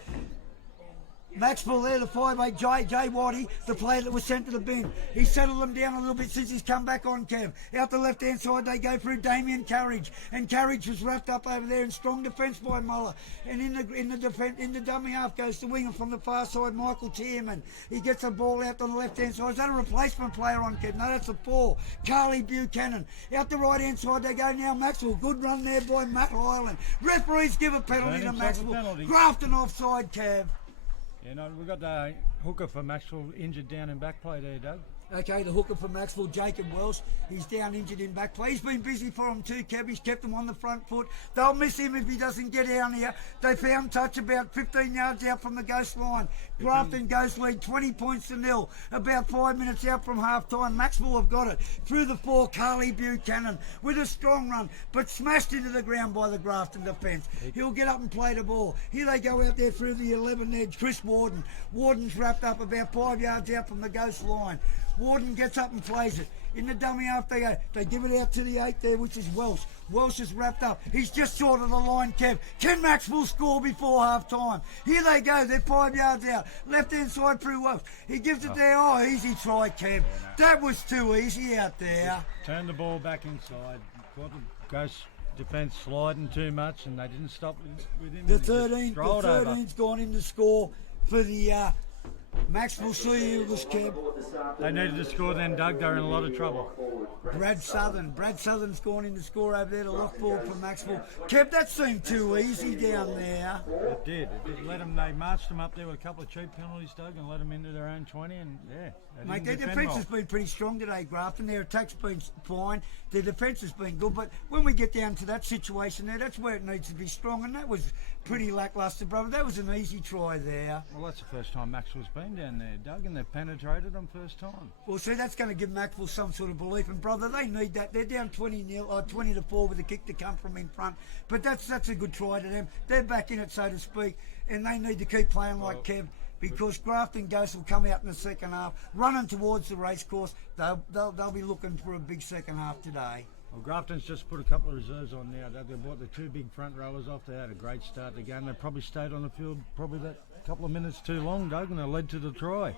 Macksville there, the 5'8", Jay Waddy, the player that was sent to the bin. He settled them down a little bit since he's come back on, Kev. Out the left-hand side, they go through Damien Carriage. And Carriage was wrapped up over there in strong defence by Muller. And in the dummy half goes the winger from the far side, Michael Tierman. He gets the ball out on the left-hand side. Is that a replacement player on, Kev? No, that's a 4. Carly Buchanan. Out the right-hand side, they go now, Maxwell. Good run there by Matt Highland. Referees give a penalty to Maxwell. Grafton offside, Kev. You know, we've got the hooker for Maxwell injured down in back play there, Doug. Okay, the hooker for Macksville, Jacob Welsh. He's down injured in back play. He's been busy for him too, Kev. He's kept him on the front foot. They'll miss him if he doesn't get down here. They found touch about 15 yards out from the Ghost line. Grafton Ghost lead 20 points to nil. About 5 minutes out from half time. Maxwell have got it. Through the 4, Carly Buchanan with a strong run, but smashed into the ground by the Grafton defence. He'll get up and play the ball. Here they go out there through the 11 edge. Chris Warden. Warden's wrapped up about 5 yards out from the Ghost line. Warden gets up and plays it. In the dummy half they go. They give it out to the 8 there, which is Welsh. Welsh is wrapped up. He's just short of the line, Kev. Can Maxwell score before half time? Here they go. They're 5 yards out. Left hand side through Welsh. He gives it there. Oh, easy try, Kev. That was too easy out there. Turn the ball back inside. Caught the Ghost defence sliding too much, and they didn't stop with him. The 13's gone in to score for the Macksville Sea Eagles, Kev. They needed to score then, Doug. They're in a lot of trouble. Brad Southern's gone in to score over there to lock forward for Maxwell. Kev, that seemed too easy down there. It did. Let them. They marched them up there with a couple of cheap penalties, Doug, and let them into their own 20. And yeah, mate, their defence has been pretty strong today, Grafton. Their attack's been fine. Their defence has been good. But when we get down to that situation there, that's where it needs to be strong. And that was pretty lacklustre, brother. That was an easy try there. Well, that's the first time Maxwell's been down there, Doug, and they've penetrated them first time. Well, see, that's going to give Maxwell some sort of belief, and brother, they need that. They're down 20-4 with a kick to come from in front, but that's a good try to them. They're back in it, so to speak, and they need to keep playing like Kev, because Grafton Ghost will come out in the second half, running towards the race course. They'll be looking for a big second half today. Well, Grafton's just put a couple of reserves on now. They brought the 2 big front rowers off. They had a great start to the game. They probably stayed on the field probably that couple of minutes too long, Doug, and they led to the try.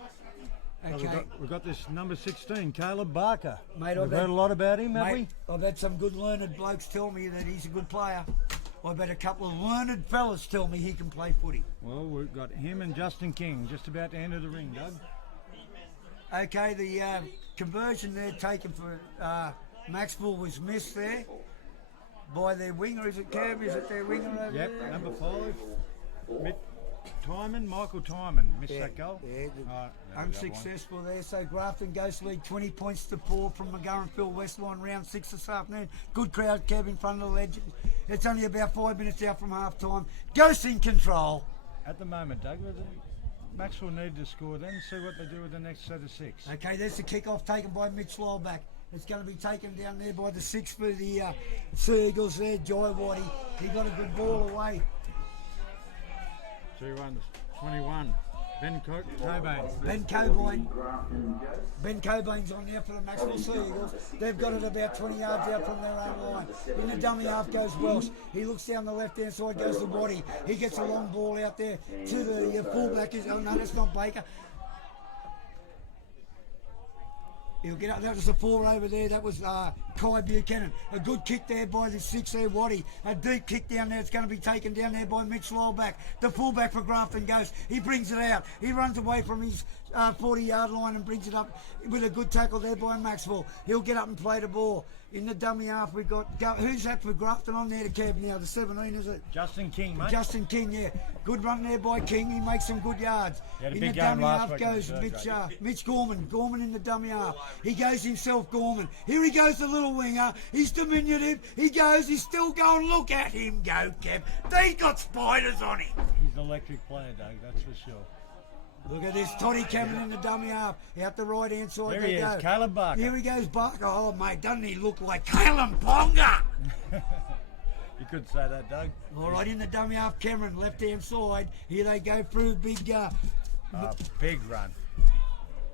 Okay. So we've got this number 16, Caleb Barker. Mate, we've heard a lot about him, haven't we? I've had some good learned blokes tell me that he's a good player. I've had a couple of learned fellas tell me he can play footy. Well, we've got him and Justin King just about to enter the ring, Doug. Okay, the conversion there taken for Maxwell was missed there by their winger. Is it Kev? Is it their winger over there? Yep, number 5. Michael Timon missed that goal. Yeah, unsuccessful there. So Grafton Ghost lead 20 points to 4 from McGurran-Phil Westline, round 6 this afternoon. Good crowd, Kev, in front of the legend. It's only about 5 minutes out from half time. Ghost in control. At the moment, Doug, Maxwell need to score then, see what they do with the next set of 6. Okay, there's the kick-off taken by Mitch Lowback. It's going to be taken down there by the 6 for the Sea Eagles there, Joy Waddy. He got a good ball away. 21. Ben Cobain. Ben Cobain's on there for the Maxwell Sea Eagles. They've got it about 20 yards out from their own line. In the dummy half goes Welsh. He looks down the left-hand side, goes to Waddy. He gets a long ball out there to the fullback. Oh no, that's not Baker. He'll get up. That was the 4 over there. That was Kai Buchanan. A good kick there by the 6 there, Waddy. A deep kick down there. It's going to be taken down there by Mitch Lowback, the fullback for Grafton Ghost. He brings it out. He runs away from his 40-yard line and brings it up with a good tackle there by Maxwell. He'll get up and play the ball. In the dummy half, we've got... Who's that for Grafton on there to Kev now? The 17, is it? Justin King, mate. Justin King, yeah. Good run there by King. He makes some good yards. In the dummy half goes Mitch Gorman. Gorman in the dummy half. He goes himself, Gorman. Here he goes, the little winger. He's diminutive. He goes. He's still going. Look at him go, Kev. They've got spiders on him. He's an electric player, Doug, that's for sure. Look at this, Toddy Cameron in the dummy half, out the right-hand side. There he is, Caleb Barker. Here he goes, Barker. Oh, mate, doesn't he look like Caleb Ponga? You could say that, Doug. All right, in the dummy half, Cameron, left-hand side. Here they go through big run.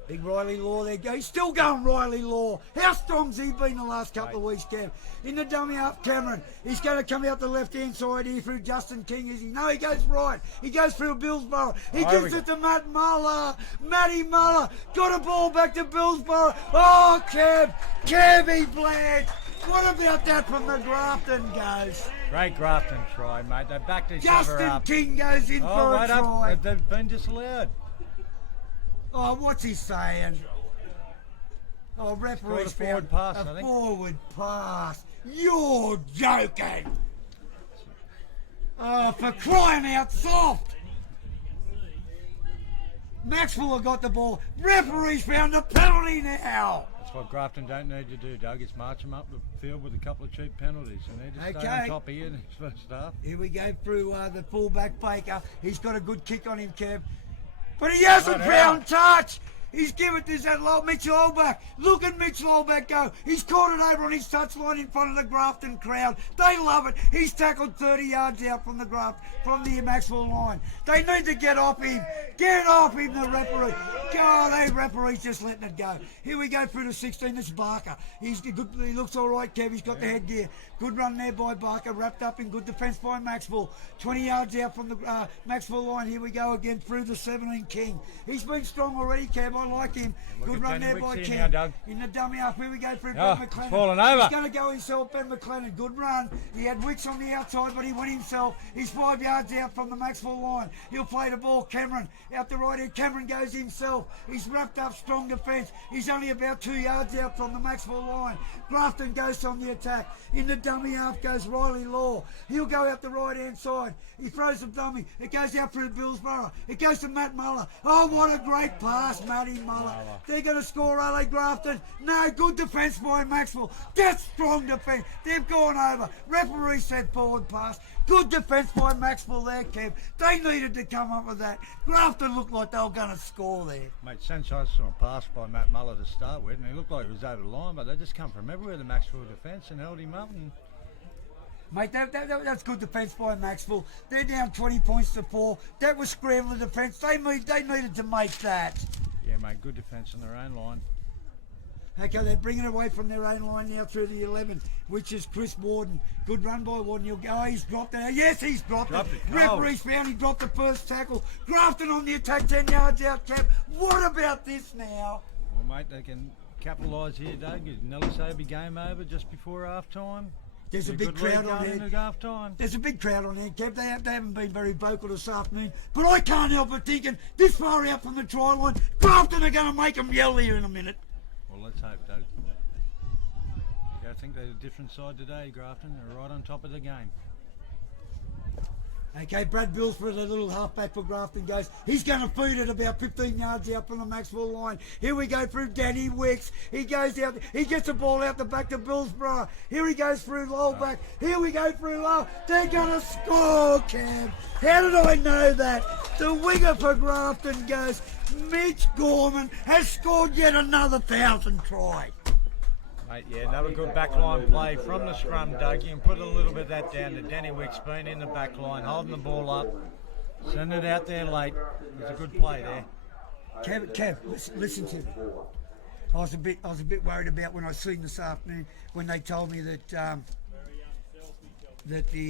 Big Riley Law there. He's still going, Riley Law. How strong's he been the last couple of weeks, Kev? In the dummy half, Cameron. He's going to come out the left-hand side here through Justin King, is he? No, he goes right. He goes through Billsborough. He gives it to Matt Muller. Matty Muller. Got a ball back to Billsborough. Oh, Kev. Kevy Blanche. What about that from the Grafton Ghost? Great Grafton try, mate. They backed each other up. Justin King goes in for a try. They've been disallowed. Oh, what's he saying? Oh, referee's forward pass, I think. Forward pass. You're joking. Oh, for crying out soft. Maxwell got the ball. Referee's found a penalty now. That's what Grafton don't need to do, Doug. It's march them up the field with a couple of cheap penalties. They need to stay on top here in his first half. Here we go through the fullback Baker. He's got a good kick on him, Kev. But he hasn't Right found touch. He's given it to that Mitchell Olbach. Look at Mitchell Olbach go. He's caught it over on his touchline in front of the Grafton crowd. They love it. He's tackled 30 yards out from the Maxwell line. They need to get off him. Get off him, the referee. God, the referee's just letting it go. Here we go through to 16. This is Barker. He's good. He looks all right, Kev. He's got the headgear. Good run there by Barker. Wrapped up in good defence by Maxwell. 20 yards out from the Maxwell line. Here we go again through the 17 King. He's been strong already, Kev. I like him. Good run there by King. In the dummy half. Here we go through Ben McLennan. Falling over. He's going to go himself, Ben McLennan. Good run. He had Wicks on the outside, but he went himself. He's 5 yards out from the Maxwell line. He'll play the ball. Cameron out the right end. Cameron goes himself. He's wrapped up, strong defence. He's only about 2 yards out from the Maxwell line. Grafton goes on the attack. In the dummy half goes Riley Law. He'll go out the right hand side. He throws the dummy. It goes out through Billsborough. It goes to Matt Muller. Oh, what a great pass, Matty Muller. They're going to score, are they, Grafton? No, good defence by Maxwell. That's strong defence. They've gone over. Referee said forward pass. Good defence by Maxwell there, Kev. They needed to come up with that. Grafton looked like they were going to score there. Mate, sensational pass by Matt Muller to start with, and he looked like he was over the line, but they just come from everywhere, the Maxwell defence, and held him up. And mate, that's good defence by Maxwell. They're down 20 points to 4. That was scrambling defence. They needed to make that. yeah, mate, good defence on their own line. Okay, they're bringing it away from their own line now through the 11, which is Chris Warden. Good run by Warden. He'll go. Oh, he's dropped it. Yes, he's dropped it. Referee's found he dropped the first tackle. Grafton on the attack, 10 yards out, Cap. What about this now? Well, mate, they can capitalise here, Doug. Nelly Saby game over just before half time. There's a big crowd on here. Half time. There's a big crowd on here, Kev. They haven't been very vocal this afternoon. But I can't help but thinking, this far out from the try line, Grafton are going to make them yell here in a minute. Well, let's hope, Doug. Yeah, I think they're a different side today, Grafton. They're right on top of the game. Okay, Brad Bills for the little halfback for Grafton goes. He's going to feed it about 15 yards out from the Maxwell line. Here we go through Danny Wicks. He goes out. He gets the ball out the back to Billsborough. Here he goes through Lowback. Here we go through Low. They're going to score, Cam. How did I know that? The winger for Grafton goes. Mitch Gorman has scored yet another 1,000 try. Mate, yeah, another good backline play from the scrum, Dougie, and put a little bit of that down to Danny Wicks being in the backline, holding the ball up, send it out there late. It was a good play there. Kev, listen to me. I was a bit worried about when I seen this afternoon when they told me that the Ben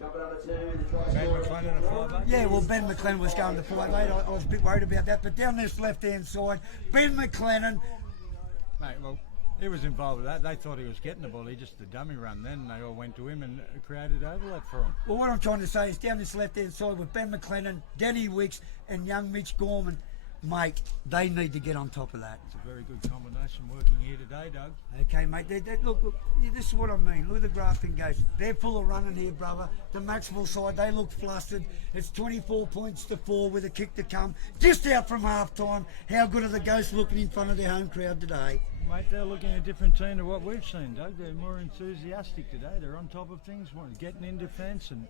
McLennan at 5'8". yeah, well, Ben McLennan was going to 5'8". I was a bit worried about that, but down this left-hand side, Ben McLennan. Mate, well, he was involved with that. They thought he was getting the ball. He just a dummy run then, and they all went to him and created overlap for him. Well, what I'm trying to say is down this left-hand side with Ben McLennan, Danny Wicks and young Mitch Gorman, mate, they need to get on top of that. It's a very good combination working here today, Doug. Okay, mate, look, this is what I mean. Look at the Grafton Ghosts. They're full of running here, brother. The Maxwell side, they look flustered. It's 24 points to 4 with a kick to come. Just out from half-time. How good are the Ghosts looking in front of their home crowd today? Mate, they're looking at a different team to what we've seen, Doug. They're more enthusiastic today. They're on top of things, getting in defence and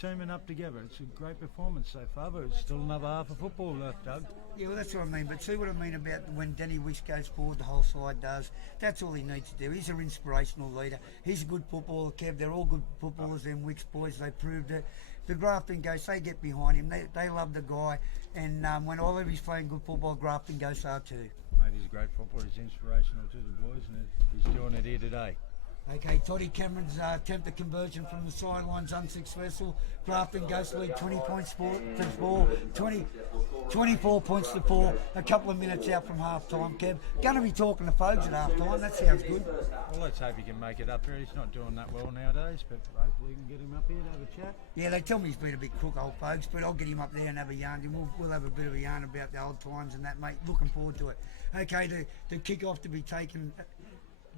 teaming up together. It's a great performance so far, but it's still another half of football left, Doug. Yeah, well, that's what I mean. But see what I mean about when Danny Wicks goes forward, the whole side does. That's all he needs to do. He's an inspirational leader. He's a good footballer, Kev. They're all good footballers, them Wicks boys. They proved it. The Grafton Ghosts, they get behind him. They love the guy. And when Oliver's playing good football, Grafton Ghosts are too. Mate, he's a great footballer. He's inspirational to the boys, and he's doing it here today. Okay, Toddy Cameron's attempted conversion from the sidelines unsuccessful. Grafton Ghosts lead 20 points to 4, 24 points to 4. A couple of minutes out from half time, Kev. Going to be talking to Fogs at half time. That sounds good. Well, let's hope he can make it up here. He's not doing that well nowadays, but hopefully we can get him up here to have a chat. Yeah, they tell me he's been a bit crook, old Fogs, but I'll get him up there and have a yarn. We'll have a bit of a yarn about the old times and that, mate. Looking forward to it. Okay, the kick-off to be taken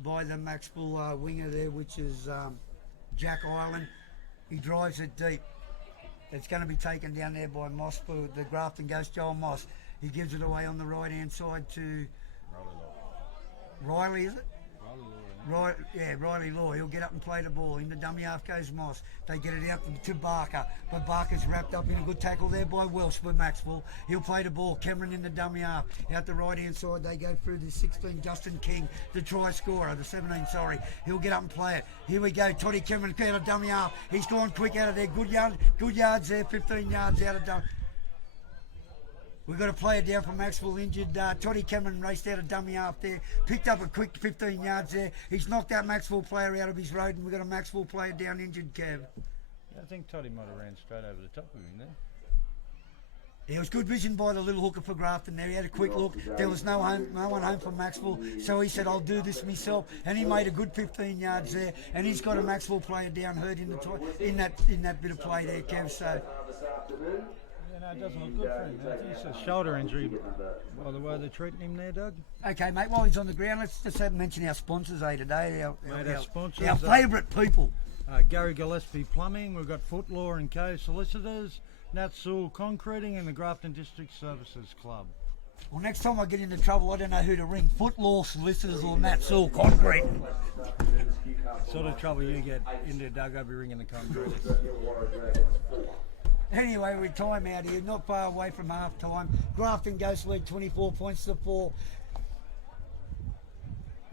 by the Maxwell winger there, which is Jack Ireland. He drives it deep. It's going to be taken down there by Moss for the Grafton Ghost, Joel Moss. He gives it away on the right-hand side to Riley, is it? Right, yeah, Riley Law. He'll get up and play the ball. In the dummy half goes Moss. They get it out to Barker, but Barker's wrapped up in a good tackle there by Welsh with Maxwell. He'll play the ball. Cameron in the dummy half. Out the right hand side, they go through the 16, Justin King, the try scorer, the 17, sorry. He'll get up and play it. Here we go. Toddy Cameron out of dummy half. He's gone quick out of there. Good yards there. 15 yards out of dummy. We've got a player down from Maxwell injured. Toddy Cameron raced out a dummy half there. Picked up a quick 15 yards there. He's knocked that Maxwell player out of his road, and we've got a Maxwell player down injured, Kev. I think Toddy might have ran straight over the top of him there. It was good vision by the little hooker for Grafton there. He had a quick look. There was no one home from Maxwell, so he said, "I'll do this myself." And he made a good 15 yards there. And he's got a Maxwell player down hurt in that bit of play there, Kev. So. No, it doesn't look good for him. I think it's a shoulder injury by the way they're treating him there, Doug. Okay, mate, while he's on the ground, let's just mention our sponsors today. Our sponsors, our favourite people. Gary Gillespie Plumbing, we've got Foot Law and Co. Solicitors, Nat Sewell Concreting and the Grafton District Services Club. Well, next time I get into trouble, I don't know who to ring. Foot Law Solicitors or Nat Sewell Concrete. Sort of trouble you get into, Doug, I'll be ringing the concrete. Anyway, we're time out here, not far away from half time. Grafton goes to lead 24 points to 4.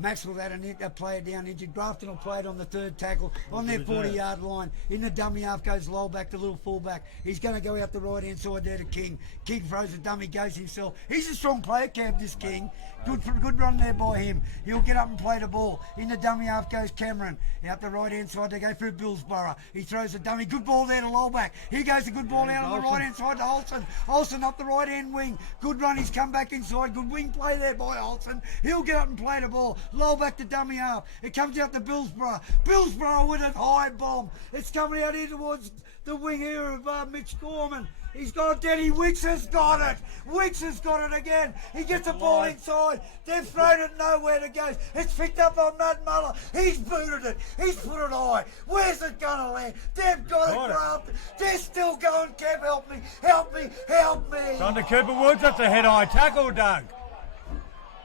Maxwell had a player down injured. Grafton will play it on the third tackle on their 40-yard line. In the dummy half goes Lowell back, the little fullback. He's going to go out the right-hand side there to King. King throws the dummy, goes himself. He's a strong player, Cam, this King. Good run there by him. He'll get up and play the ball. In the dummy half goes Cameron. Out the right-hand side, they go through Billsborough. He throws the dummy. Good ball there to Lowback. Here goes a good ball out on the right-hand side to Olsen. Olsen up the right-hand wing. Good run. He's come back inside. Good wing play there by Olsen. He'll get up and play the ball. Low back to dummy half. It comes out to Billsborough. Billsborough with a high bomb. It's coming out here towards the wing here of Mitch Gorman. He's got Denny. Wicks has got it. Wicks has got it again. He gets the ball inside. They've thrown it nowhere to go. It's picked up on Matt Muller. He's booted it. He's put it high. Where's it going to land? They've got it Grafton. They're still going. Kev, help me. Help me. Help me. It's on to Cooper Woods. That's a head-high tackle, Doug.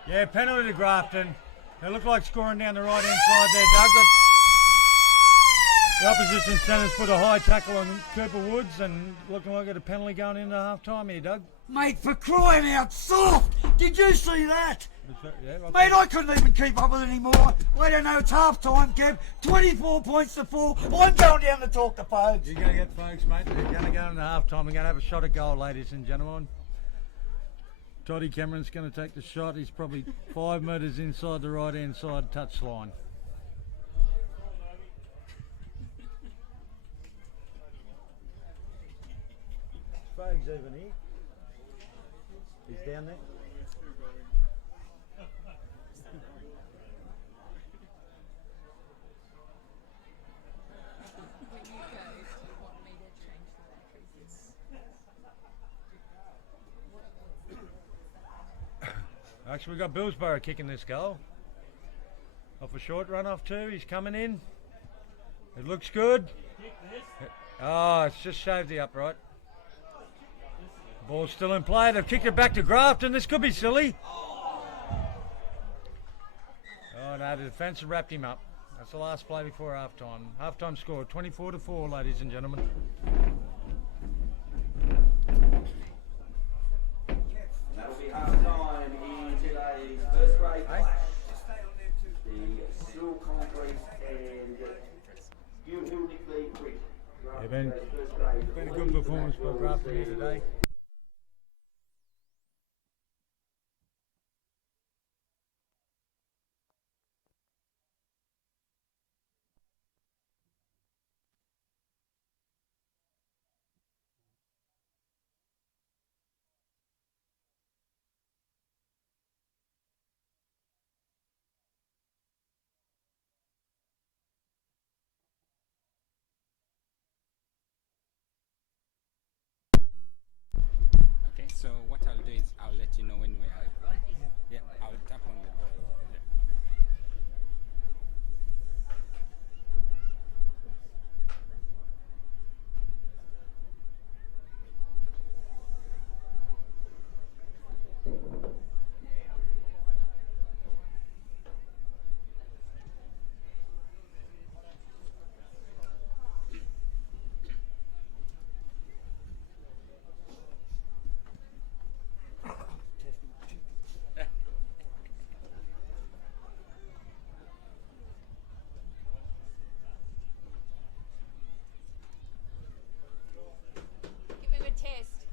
Yeah, penalty to Grafton. They look like scoring down the right-hand side there, Doug. The opposition centres put a high tackle on Cooper Woods and looking like a penalty going into half-time here, Doug. Mate, for crying out, soft! Did you see that? Yeah, Mate, I couldn't even keep up with it anymore. I don't know, it's half-time, Kev. 24 points to 4. I'm going down to talk to folks. You're going to get folks, mate. They're going to go into half-time. We're going to have a shot at goal, ladies and gentlemen. Toddy Cameron's going to take the shot. He's probably 5 metres inside the right-hand side touch line. Fags even here. He's down there. Actually, we've got Billsborough kicking this goal. Off a short run off too. He's coming in. It looks good. Oh, it's just shaved the upright. Ball's still in play. They've kicked it back to Grafton. This could be silly. Oh no, the defence have wrapped him up. That's the last play before half-time. Half-time score 24-4, ladies and gentlemen. That'll be half-time in today's first grade clash. The Sewell Concrete and Nick Creek. Been a good performance by Grafton here today.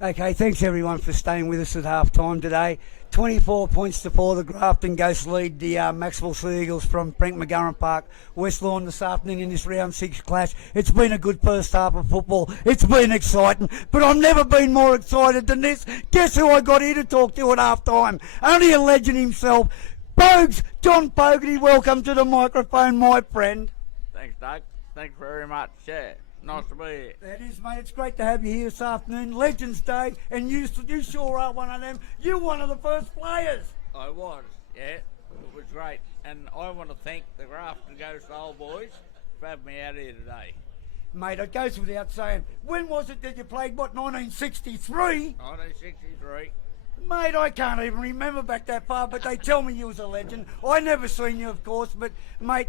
Okay, thanks everyone for staying with us at half time today. 24 points to 4, the Grafton Ghosts lead the Macksville Seagulls from Frank McGurran Park, West Lawn this afternoon in this round 6 clash. It's been a good first half of football. It's been exciting, but I've never been more excited than this. Guess who I got here to talk to at half time? Only a legend himself. Bogues, John Fogarty, welcome to the microphone, my friend. Thanks, Doug. Thanks very much. Yeah, nice to be here. That is, mate. It's great to have you here this afternoon. Legends Day, and you sure are one of them. You're one of the first players. I was, yeah. It was great. And I want to thank the Grafton Ghost old boys for having me out here today. Mate, it goes without saying. When was it that you played, what, 1963? 1963. Mate, I can't even remember back that far, but they tell me you was a legend. I never seen you, of course, but, mate,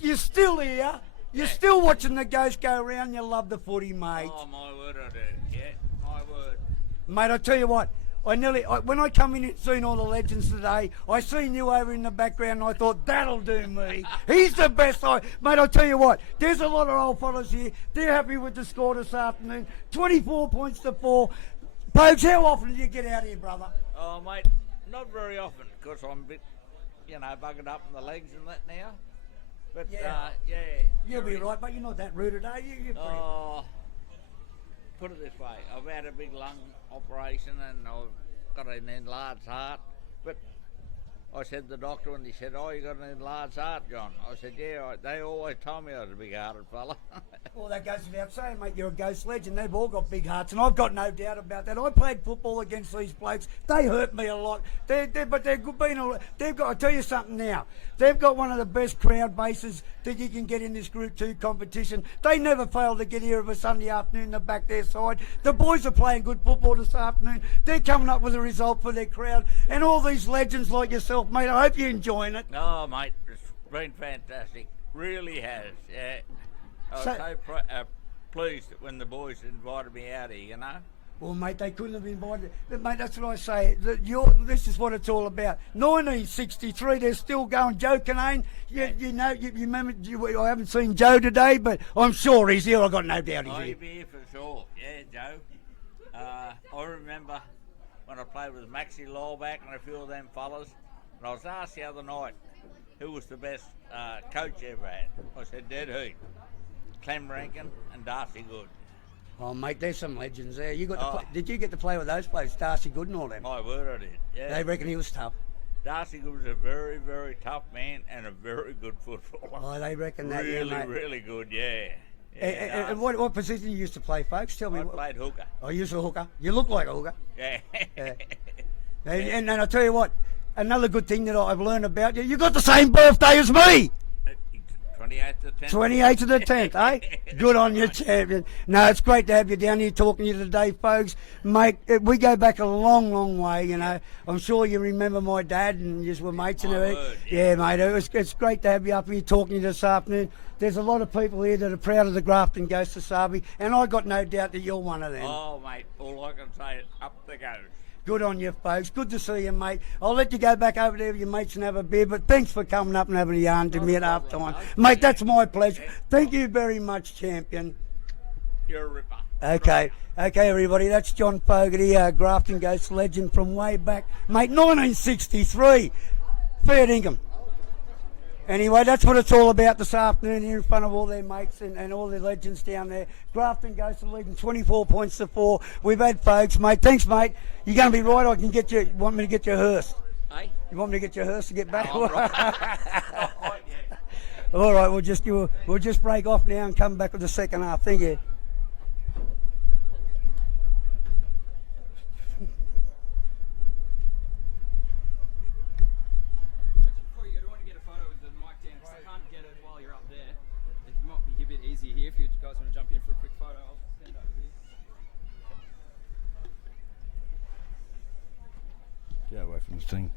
you're still here. You're still watching the Ghosts go around. You love the footy, mate. Oh, my word, I do. Yeah, my word. Mate, I tell you what, when I come in and seen all the legends today, I seen you over in the background and I thought, that'll do me. He's the best. Mate, I tell you what, there's a lot of old fellas here. They're happy with the score this afternoon. 24 points to 4. Pogues, how often do you get out here, brother? Oh, mate, not very often, because I'm a bit, buggered up in the legs and that now. But, yeah. You'll be right, but you're not that rooted, are you? You're pretty... Oh, put it this way, I've had a big lung operation and I've got an enlarged heart, but I said to the doctor and he said, oh, you got an enlarged heart, John? I said, yeah, they always told me I was a big-hearted fella. Well, that goes without saying, mate, you're a Ghost legend. They've all got big hearts, and I've got no doubt about that. I played football against these blokes. They hurt me a lot. But they're good being they've got, I'll tell you something now, they've got one of the best crowd bases that you can get in this Group 2 competition. They never fail to get here of a Sunday afternoon to back their side. The boys are playing good football this afternoon. They're coming up with a result for their crowd. And all these legends like yourself, mate, I hope you're enjoying it. No, mate, it's been fantastic. Really has, yeah. I was so pleased when the boys invited me out here, Well, mate, they couldn't have invited. But, mate, that's what I say. This is what it's all about. 1963, they're still going. Joe Canane, you remember, I haven't seen Joe today, but I'm sure he's here. I've got no doubt he's here. He'll be here for sure. Yeah, Joe. I remember when I played with Maxwell back and a few of them fellas, and I was asked the other night who was the best coach ever had. I said, Dead Heat, Clem Rankin and Darcy Good. Oh, mate, there's some legends there. Did you get to play with those players, Darcy Good and all them? My word, I did. Yeah. They reckon he was tough. Darcy Good was a very, very tough man and a very good footballer. Oh, they reckon that, really, yeah, mate. Really good, yeah. And what position you used to play, folks? Tell me. I played hooker. Oh, you was a hooker. You look like a hooker. Yeah. And I'll tell you what, another good thing that I've learned about you, you got the same birthday as me. 28th of the 10th. 28th of the 10th, eh? Good on you, champion. No, it's great to have you down here talking to you today, folks. Mate, we go back a long, long way, I'm sure you remember my dad and you were mates and everything. Yeah, mate, it's great to have you up here talking to you this afternoon. There's a lot of people here that are proud of the Grafton Ghosts of Sabi, and I got no doubt that you're one of them. Oh, mate, all I can say is up the Ghosts. Good on you, folks. Good to see you, mate. I'll let you go back over there with your mates and have a beer, but thanks for coming up and having a yarn to me at half time. Mate, that's my pleasure. Thank you very much, champion. You're a ripper. Okay, everybody, that's John Fogarty, Grafton Ghost legend from way back. Mate, 1963. Fair dinkum. Anyway, that's what it's all about this afternoon here in front of all their mates and all their legends down there. Grafton Ghosts are leading 24 points to 4. We've had folks, mate. Thanks, mate. You're going to be right. I can get you. Want me to get your hearse? Hey? You want me to get your hearse to get back? Oh, right. All right, we'll just break off now and come back with the second half. Thank you. Get away from the thing.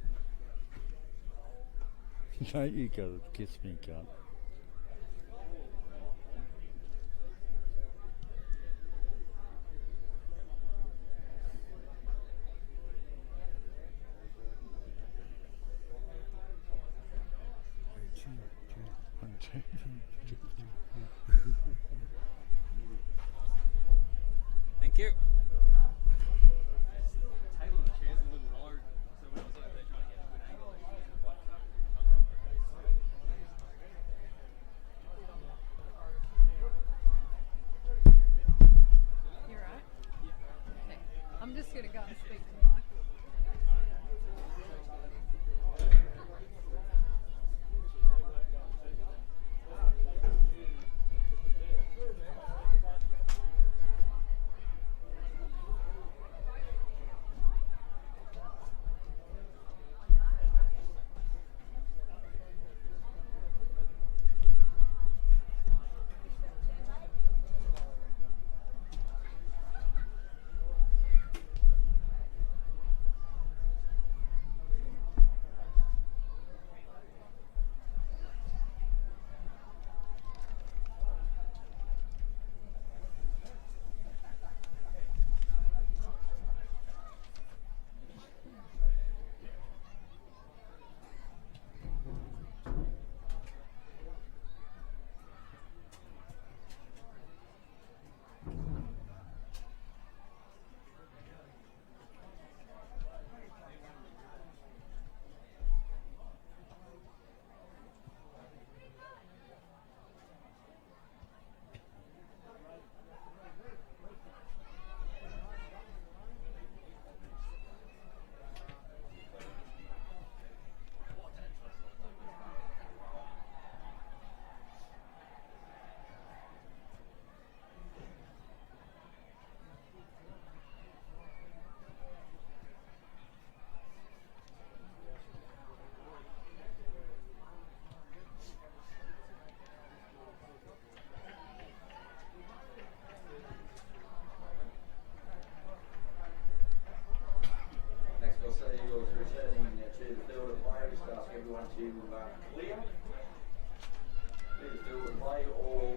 No, you gotta kiss me, cunt. Thank you. to clear. Please do the play, all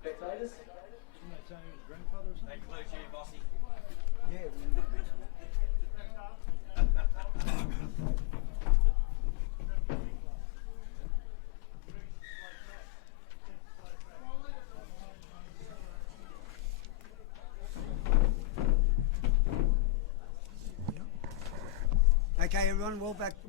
spectators. They include you, Bossy. Okay, everyone,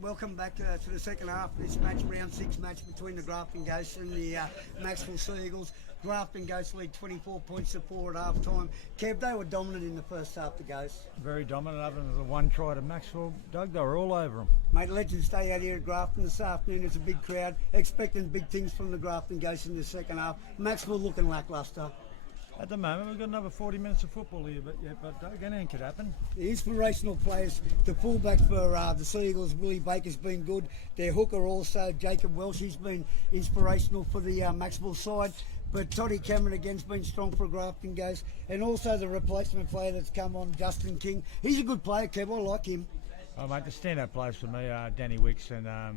welcome back to the second half of this match, round 6 match between the Grafton Ghosts and the Macksville Seagulls. Grafton Ghosts lead 24 points to 4 at half time. Kev, they were dominant in the first half, the Ghosts. Very dominant, other than the one try to Maxwell. Doug, they were all over them. Mate, legends stay out here at Grafton this afternoon. It's a big crowd, expecting big things from the Grafton Ghosts in the second half. Maxwell looking lacklustre. At the moment, we've got another 40 minutes of football here, but Doug, anything could happen. The inspirational players, the fullback for the Seagulls, Willie Baker's been good. Their hooker also, Jacob Welsh, he's been inspirational for the Maxwell side. But Toddy Cameron again's been strong for Grafton Ghosts. And also the replacement player that's come on, Justin King. He's a good player, Kev, I like him. Oh, mate, the standout players for me are Danny Wicks and the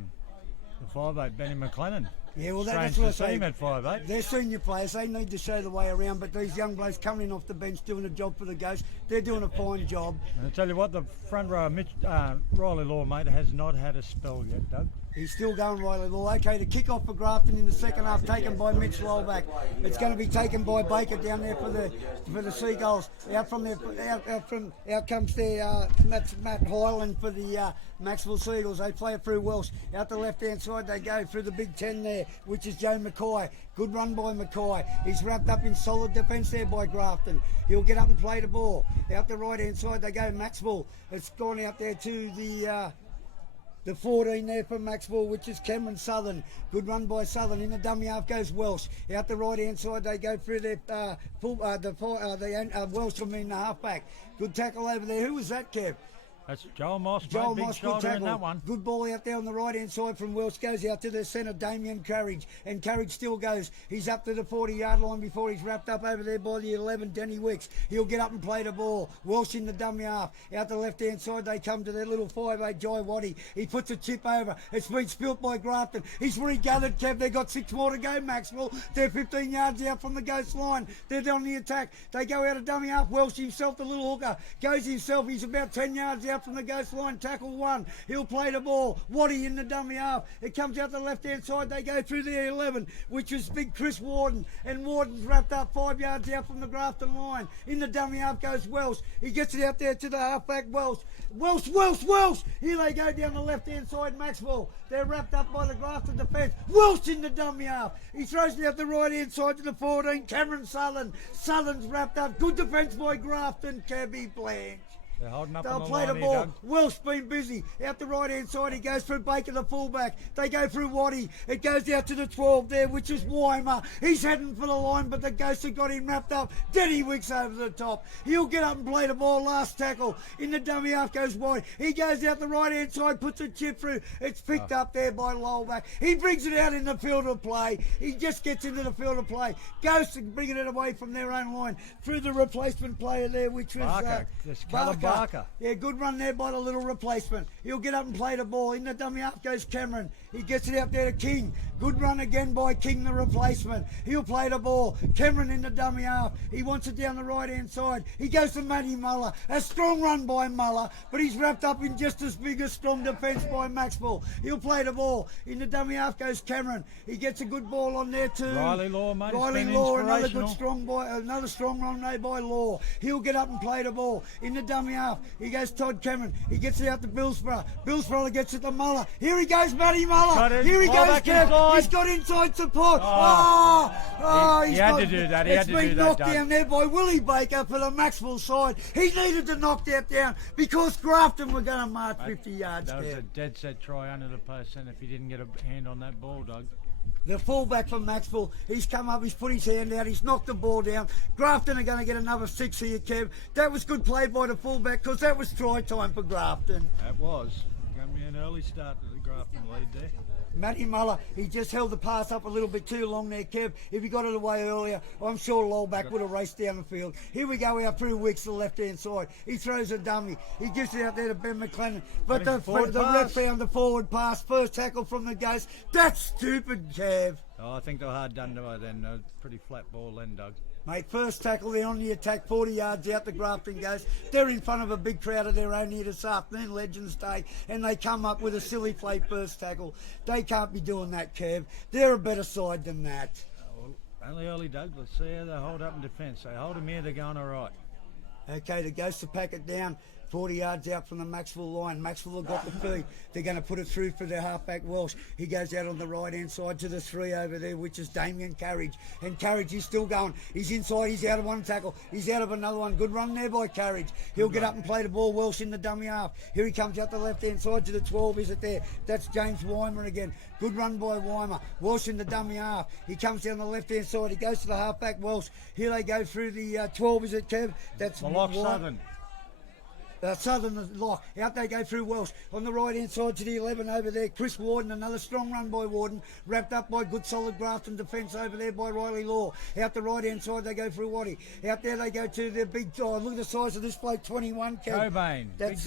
5'8", Benny McLennan. Yeah, well, Strange that's what I to see say. him at 5'8". They're senior players. They need to show the way around. But these young blokes coming in off the bench doing a job for the Ghosts, they're doing a fine job. And I tell you what, the front row, Riley Law, mate, has not had a spell yet, Doug. He's still going Riley Law. Okay, the kick-off for Grafton in the second half taken by Mitch Lowback. It's going to be taken by Baker down there for the Seagulls. Out comes their Matt Hyland for the Maxwell Seagulls. They play it through Welsh. Out the left-hand side they go through the Big Ten there, which is Joe Mackay. Good run by Mackay. He's wrapped up in solid defence there by Grafton. He'll get up and play the ball. Out the right-hand side they go Maxwell. It's gone out there to the 14 there for Maxwell, which is Cameron Southern. Good run by Southern. In the dummy half goes Welsh. Out the right-hand side, they go through their Welsh from in the halfback. Good tackle over there. Who was that, Kev? That's Joel Moss, Joel big Moss, good shoulder in tackle. that one. Good ball out there on the right-hand side from Welsh. Goes out to the centre, Damien Courage. And Courage still goes. He's up to the 40-yard line before he's wrapped up over there by the 11, Danny Wicks. He'll get up and play the ball. Welsh in the dummy half. Out the left-hand side, they come to their little 5'8", Jai Waddy. He puts a chip over. It's been spilt by Grafton. He's regathered, Kev. They've got 6 more to go, Maxwell. They're 15 yards out from the Ghost line. They're on the attack. They go out of dummy half. Welsh himself, the little hooker, goes himself. He's about 10 yards out from the Ghost line. Tackle 1. He'll play the ball. Waddy in the dummy half. It comes out the left-hand side. They go through the 11, which is big Chris Warden. And Warden's wrapped up 5 yards out from the Grafton line. In the dummy half goes Welsh. He gets it out there to the halfback Welsh. Welsh! Here they go down the left-hand side, Maxwell. They're wrapped up by the Grafton defence. Welsh in the dummy half. He throws it out the right-hand side to the 14, Cameron Southern. Southern's wrapped up. Good defence by Grafton, Cabby Blanche. They're holding up They'll on the play line the here, ball. Doug. Welsh been busy. Out the right-hand side, he goes through Baker, the fullback. They go through Waddy. It goes out to the 12 there, which is Weimer. He's heading for the line, but the Ghosts have got him wrapped up. Denny Wicks over the top. He'll get up and play the ball. Last tackle. In the dummy half goes Waddy. He goes out the right-hand side, puts a chip through. It's picked up there by Lowback. He brings it out in the field of play. He just gets into the field of play. Ghosts are bringing it away from their own line through the replacement player there, which was Barker. Just Callum Barker. Yeah, good run there by the little replacement. He'll get up and play the ball. In the dummy half goes Cameron. He gets it out there to King. Good run again by King, the replacement. He'll play the ball. Cameron in the dummy half. He wants it down the right-hand side. He goes to Matty Muller. A strong run by Muller, but he's wrapped up in just as big a strong defence by Maxwell. He'll play the ball. In the dummy half goes Cameron. He gets a good ball on there too. Riley Law, mate. Riley Law, another good strong boy, another strong run there by Law. He'll get up and play the ball. In the dummy half, he goes Todd Cameron. He gets it out to Billsborough. Billsborough gets it to Muller. Here he goes, Matty Muller. Here he goes, Kev. He's got inside support. He had to do that. He had to do that. It's been knocked down there by Willie Baker for the Maxwell side. He needed to knock that down because Grafton were going to march 50 yards. That was Kev. a dead set try under the post, and if he didn't get a hand on that ball, Doug. The fullback from Maxwell, he's come up, he's put his hand out, he's knocked the ball down. Grafton are going to get another 6 here, Kev. That was good play by the fullback because that was try time for Grafton. That was. going to be an early start to the Grafton lead there. Matty Muller, he just held the pass up a little bit too long there, Kev. If he got it away earlier, I'm sure Lolback would have raced down the field. Here we go out through Wicks to the left-hand side. He throws a dummy. He gives it out there to Ben McLennan. But the ref found the forward pass. First tackle from the Ghost. That's stupid, Kev. Oh, I think they were hard done to her then. Pretty flat ball then, Doug. Mate, first tackle, they're on the attack, 40 yards out, the Grafton goes. They're in front of a big crowd of their own here this afternoon, Legends Day, and they come up with a silly play first tackle. They can't be doing that, Kev. They're a better side than that. Well, only early, Doug. Let's see how they hold up in defence. They hold them here, they're going all right. Okay, the Ghost to pack it down. 40 yards out from the Macksville line. Macksville have got the feed. They're going to put it through for their halfback Welsh. He goes out on the right-hand side to the 3 over there, which is Damien Carriage. And Carriage is still going. He's inside. He's out of one tackle. He's out of another one. Good run there by Carriage. He'll get up and play the ball. Welsh in the dummy half. Here he comes out the left-hand side to the 12. Is it there? That's James Weimer again. Good run by Weimer. Welsh in the dummy half. He comes down the left-hand side. He goes to the halfback Welsh. Here they go through the 12. Is it, Kev? That's Malloch Southern. Southern lock. Out they go through Welsh. On the right-hand side to the 11 over there. Chris Warden, another strong run by Warden. Wrapped up by good solid Grafton defence over there by Riley Law. Out the right-hand side they go through Waddy. Out there they go to the big, look at the size of this bloke, 21. Cobain. That's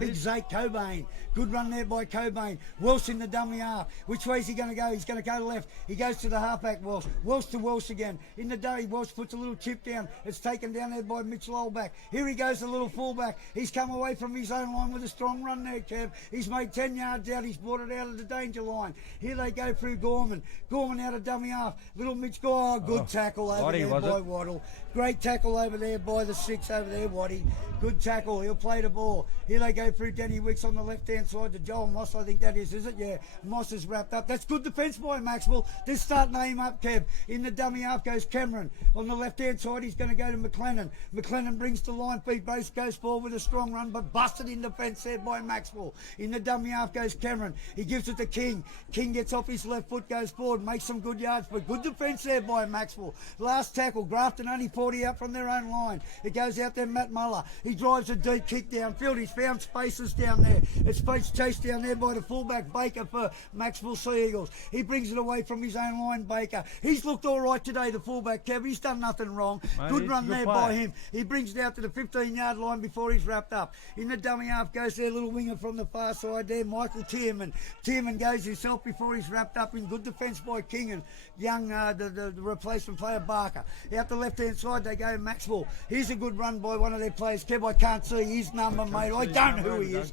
Big Zach Cobain. Good run there by Cobain. Welsh in the dummy half. Which way is he going to go? He's going to go left. He goes to the halfback Welsh. Welsh to Welsh again. In the day, Welsh puts a little chip down. It's taken down there by Mitch Lolback. Here he goes, the little fullback. He's come away from his own line with a strong run there, Kev. He's made 10 yards out. He's brought it out of the danger line. Here they go through Gorman. Gorman out of dummy half. Little Mitch, good tackle over there by Waddle. Great tackle over there by the 6 over there, Waddy. Good tackle. He'll play the ball. Here they go through Danny Wicks on the left-hand side to Joel Moss. I think that is it? Yeah. Moss is wrapped up. That's good defence by Maxwell. They're starting to aim up, Kev. In the dummy half goes Cameron. On the left-hand side, he's going to go to McLennan. McLennan brings the line feed. Base goes forward with a strong run, but busted in defence there by Maxwell. In the dummy half goes Cameron. He gives it to King. King gets off his left foot, goes forward, makes some good yards, but good defence there by Maxwell. Last tackle, Grafton only 40 out from their own line. It goes out there, Matt Muller. He drives a deep kick downfield. He's found spaces down there. It's chased down there by the fullback Baker for Maxwell Sea Eagles. He brings it away from his own line, Baker. He's looked all right today, the fullback, Kev. He's done nothing wrong. Mate, good run there by him. He brings it out to the 15-yard line before he's wrapped up. In the dummy half goes their little winger from the far side there, Michael Tierman. Tierman goes himself before he's wrapped up in good defence by King and young, the replacement player Barker. Out the left-hand side they go Maxwell. Here's a good run by one of their players. Kev, I can't see his number, mate. I don't know who he is.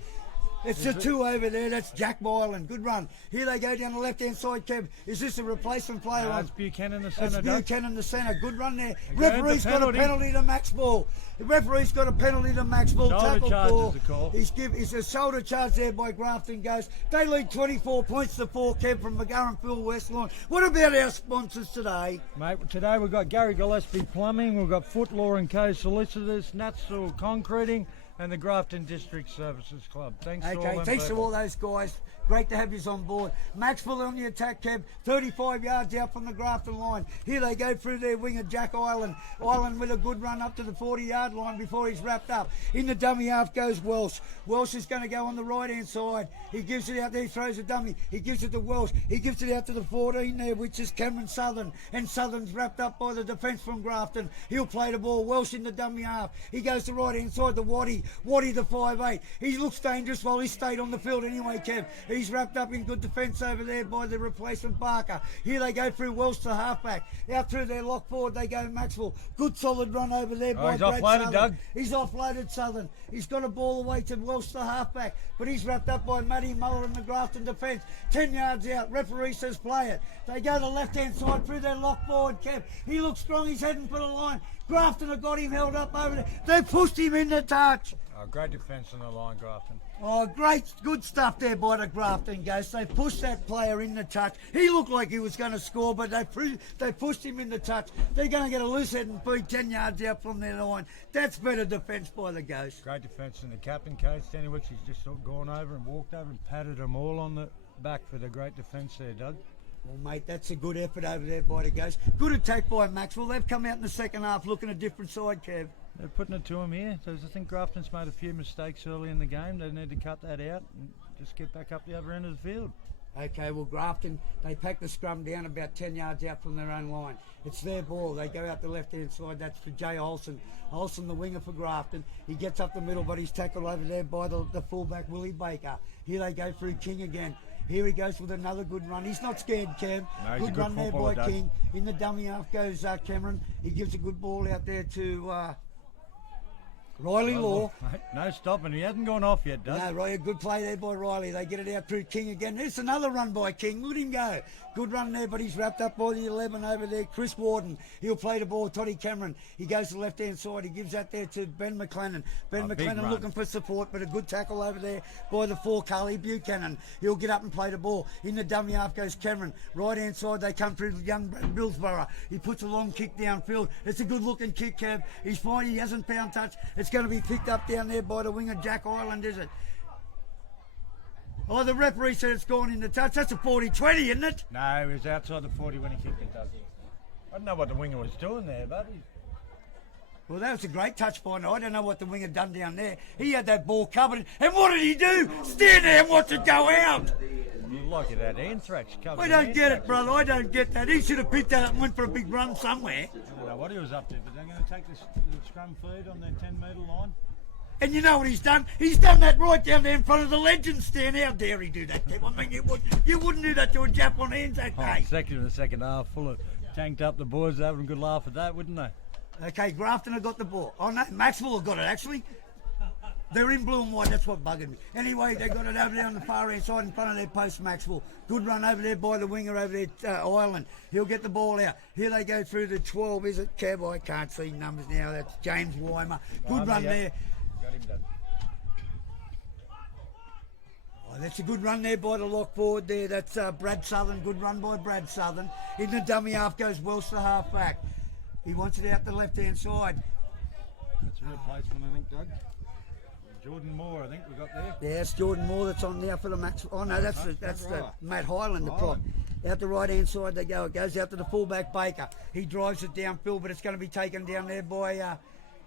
It's the 2 over there. That's Jack Byland. Good run. Here they go down the left-hand side, Kev. Is this a replacement player? It's Buchanan the centre. It's Buchanan the centre. Good run there. Referee's got a penalty to Maxwell. The referee's got a penalty to Maxwell. Shoulder charge is the call. It's a shoulder charge there by Grafton goes. They lead 24 points to 4, Kev, from McGarren Phil West Lawn. What about our sponsors today? Mate, today we've got Gary Gillespie Plumbing, we've got Footlaw & Co Solicitors, Nutsville Concreting, and the Grafton District Services Club. Thanks to all them thanks to people. all those guys. Great to have you on board. Maxwell on the attack, Kev. 35 yards out from the Grafton line. Here they go through their winger, Jack Island. Island with a good run up to the 40-yard line before he's wrapped up. In the dummy half goes Welsh. Welsh is going to go on the right-hand side. He gives it out there, he throws a dummy. He gives it to Welsh. He gives it out to the 14 there, which is Cameron Southern. And Southern's wrapped up by the defence from Grafton. He'll play the ball. Welsh in the dummy half. He goes to right-hand side to Waddy. Waddy the 5'8". He looks dangerous while he stayed on the field anyway, Kev. He's wrapped up in good defence over there by the replacement Barker. Here they go through Welsh to halfback. Out through their lock forward they go Maxwell. Good solid run over there by he's Brad offloaded, Southern. Doug. He's offloaded Southern. He's got a ball away to Welsh to halfback, but he's wrapped up by Matty Muller in the Grafton defence. 10 yards out. Referee says play it. They go to the left-hand side through their lock forward, Kev. He looks strong. He's heading for the line. Grafton have got him held up over there. They pushed him in the touch. Great defence on the line, Grafton. Oh, great, good stuff there by the Grafton Ghosts. They pushed that player in the touch. He looked like he was going to score, but they pushed him in the touch. They're going to get a loose head and feed 10 yards out from their line. That's better defence by the Ghosts. Great defence in the captain, Coach Danny Wicks. He's just gone over and walked over and patted them all on the back for the great defence there, Doug. Well, mate, that's a good effort over there by the Ghosts. Good attack by Maxwell. They've come out in the second half looking a different side, Kev. They're putting it to him here. So I think Grafton's made a few mistakes early in the game. They need to cut that out and just get back up the other end of the field. Okay, well, Grafton, they pack the scrum down about 10 yards out from their own line. It's their ball. They go out the left-hand side. That's for Jay Olsen. Olsen, the winger for Grafton. He gets up the middle, but he's tackled over there by the fullback, Willie Baker. Here they go through King again. Here he goes with another good run. He's not scared, Kev. No, he's good a good run there by footballer, King. In the dummy half goes Cameron. He gives a good ball out there to Riley Law. No stopping. He hasn't gone off yet, does he? No, Roy, a good play there by Riley. They get it out through King again. There's another run by King. Look at him go. Good run there, but he's wrapped up by the 11 over there. Chris Warden. He'll play the ball. Toddy Cameron. He goes to the left-hand side. He gives that there to Ben McLennan. Ben McLennan looking for support, but a good tackle over there by the 4, Carly Buchanan. He'll get up and play the ball. In the dummy half goes Cameron. Right-hand side, they come through young Billsborough. He puts a long kick downfield. It's a good-looking kick, Kev. He's fine. He hasn't found touch. It's going to be picked up down there by the winger, Jack Ireland, is it? Oh, the referee said it's gone into touch. That's a 40-20, isn't it? No, he was outside the 40 when he kicked it, does he? I don't know what the winger was doing there, buddy. Well, that was a great touch by now. I don't know what the winger done down there. He had that ball covered. And what did he do? Stand there and watch it go out. Like it had anthrax covered. I don't get it, brother. I don't get that. He should have picked that up and went for a big run somewhere. I don't know what he was up to, but they're going to take the scrum feed on their 10-metre line. And you know what he's done? He's done that right down there in front of the legend stand. How dare he do that, Kev? I mean, you wouldn't do that to a Jap on hands that day. Second in the second half, full of tanked up the boys, having a good laugh at that, wouldn't they? Okay, Grafton have got the ball. Oh, no, Maxwell have got it, actually. They're in blue and white, that's what buggered me. Anyway, they got it over there on the far hand side in front of their post, Maxwell. Good run over there by the winger over there, Ireland. He'll get the ball out. Here they go through the 12, is it, Kev? I can't see numbers now. That's James Weimer. Good run there. Got him done. Oh, that's a good run there by the lock forward there. That's Brad Southern. Good run by Brad Southern. In the dummy half goes Welsh, the half back. He wants it out the left-hand side. That's a replacement, I think, Doug. Jordan Moore, I think we got there. Yeah, it's Jordan Moore that's on now for the Max. Oh no, that's the Matt Highland, the prop. Out the right-hand side they go. It goes out to the fullback Baker. He drives it downfield, but it's going to be taken down there by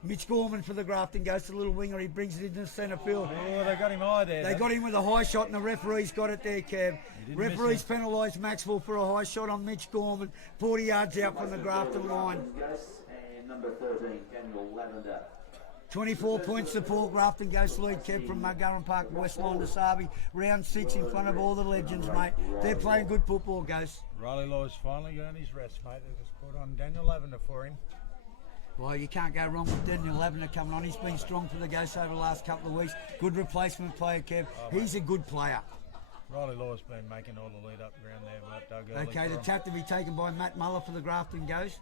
Mitch Gorman for the Grafton. Goes to the little winger. He brings it into the centre field. Oh, they got him high there. They got him with a high shot, and the referee's got it there, Kev. Referee's penalised Maxwell for a high shot on Mitch Gorman, 40 yards out from the Grafton line. And number 13, Daniel Lavender. 24 points to Paul. Grafton goes to lead, Kev, from Mugurran Park, West Line to Sarby. Round 6 in front of all the legends, mate. They're playing good football, Ghost. Riley Law's finally earned his rest, mate. They just put on Daniel Lavender for him. Well, you can't go wrong with Daniel Lavender coming on. He's been strong for the Ghosts over the last couple of weeks. Good replacement player, Kev. He's a good player. Riley Law's been making all the lead up ground there, but Doug. Okay, the tap to be taken by Matt Muller for the Grafton Ghosts.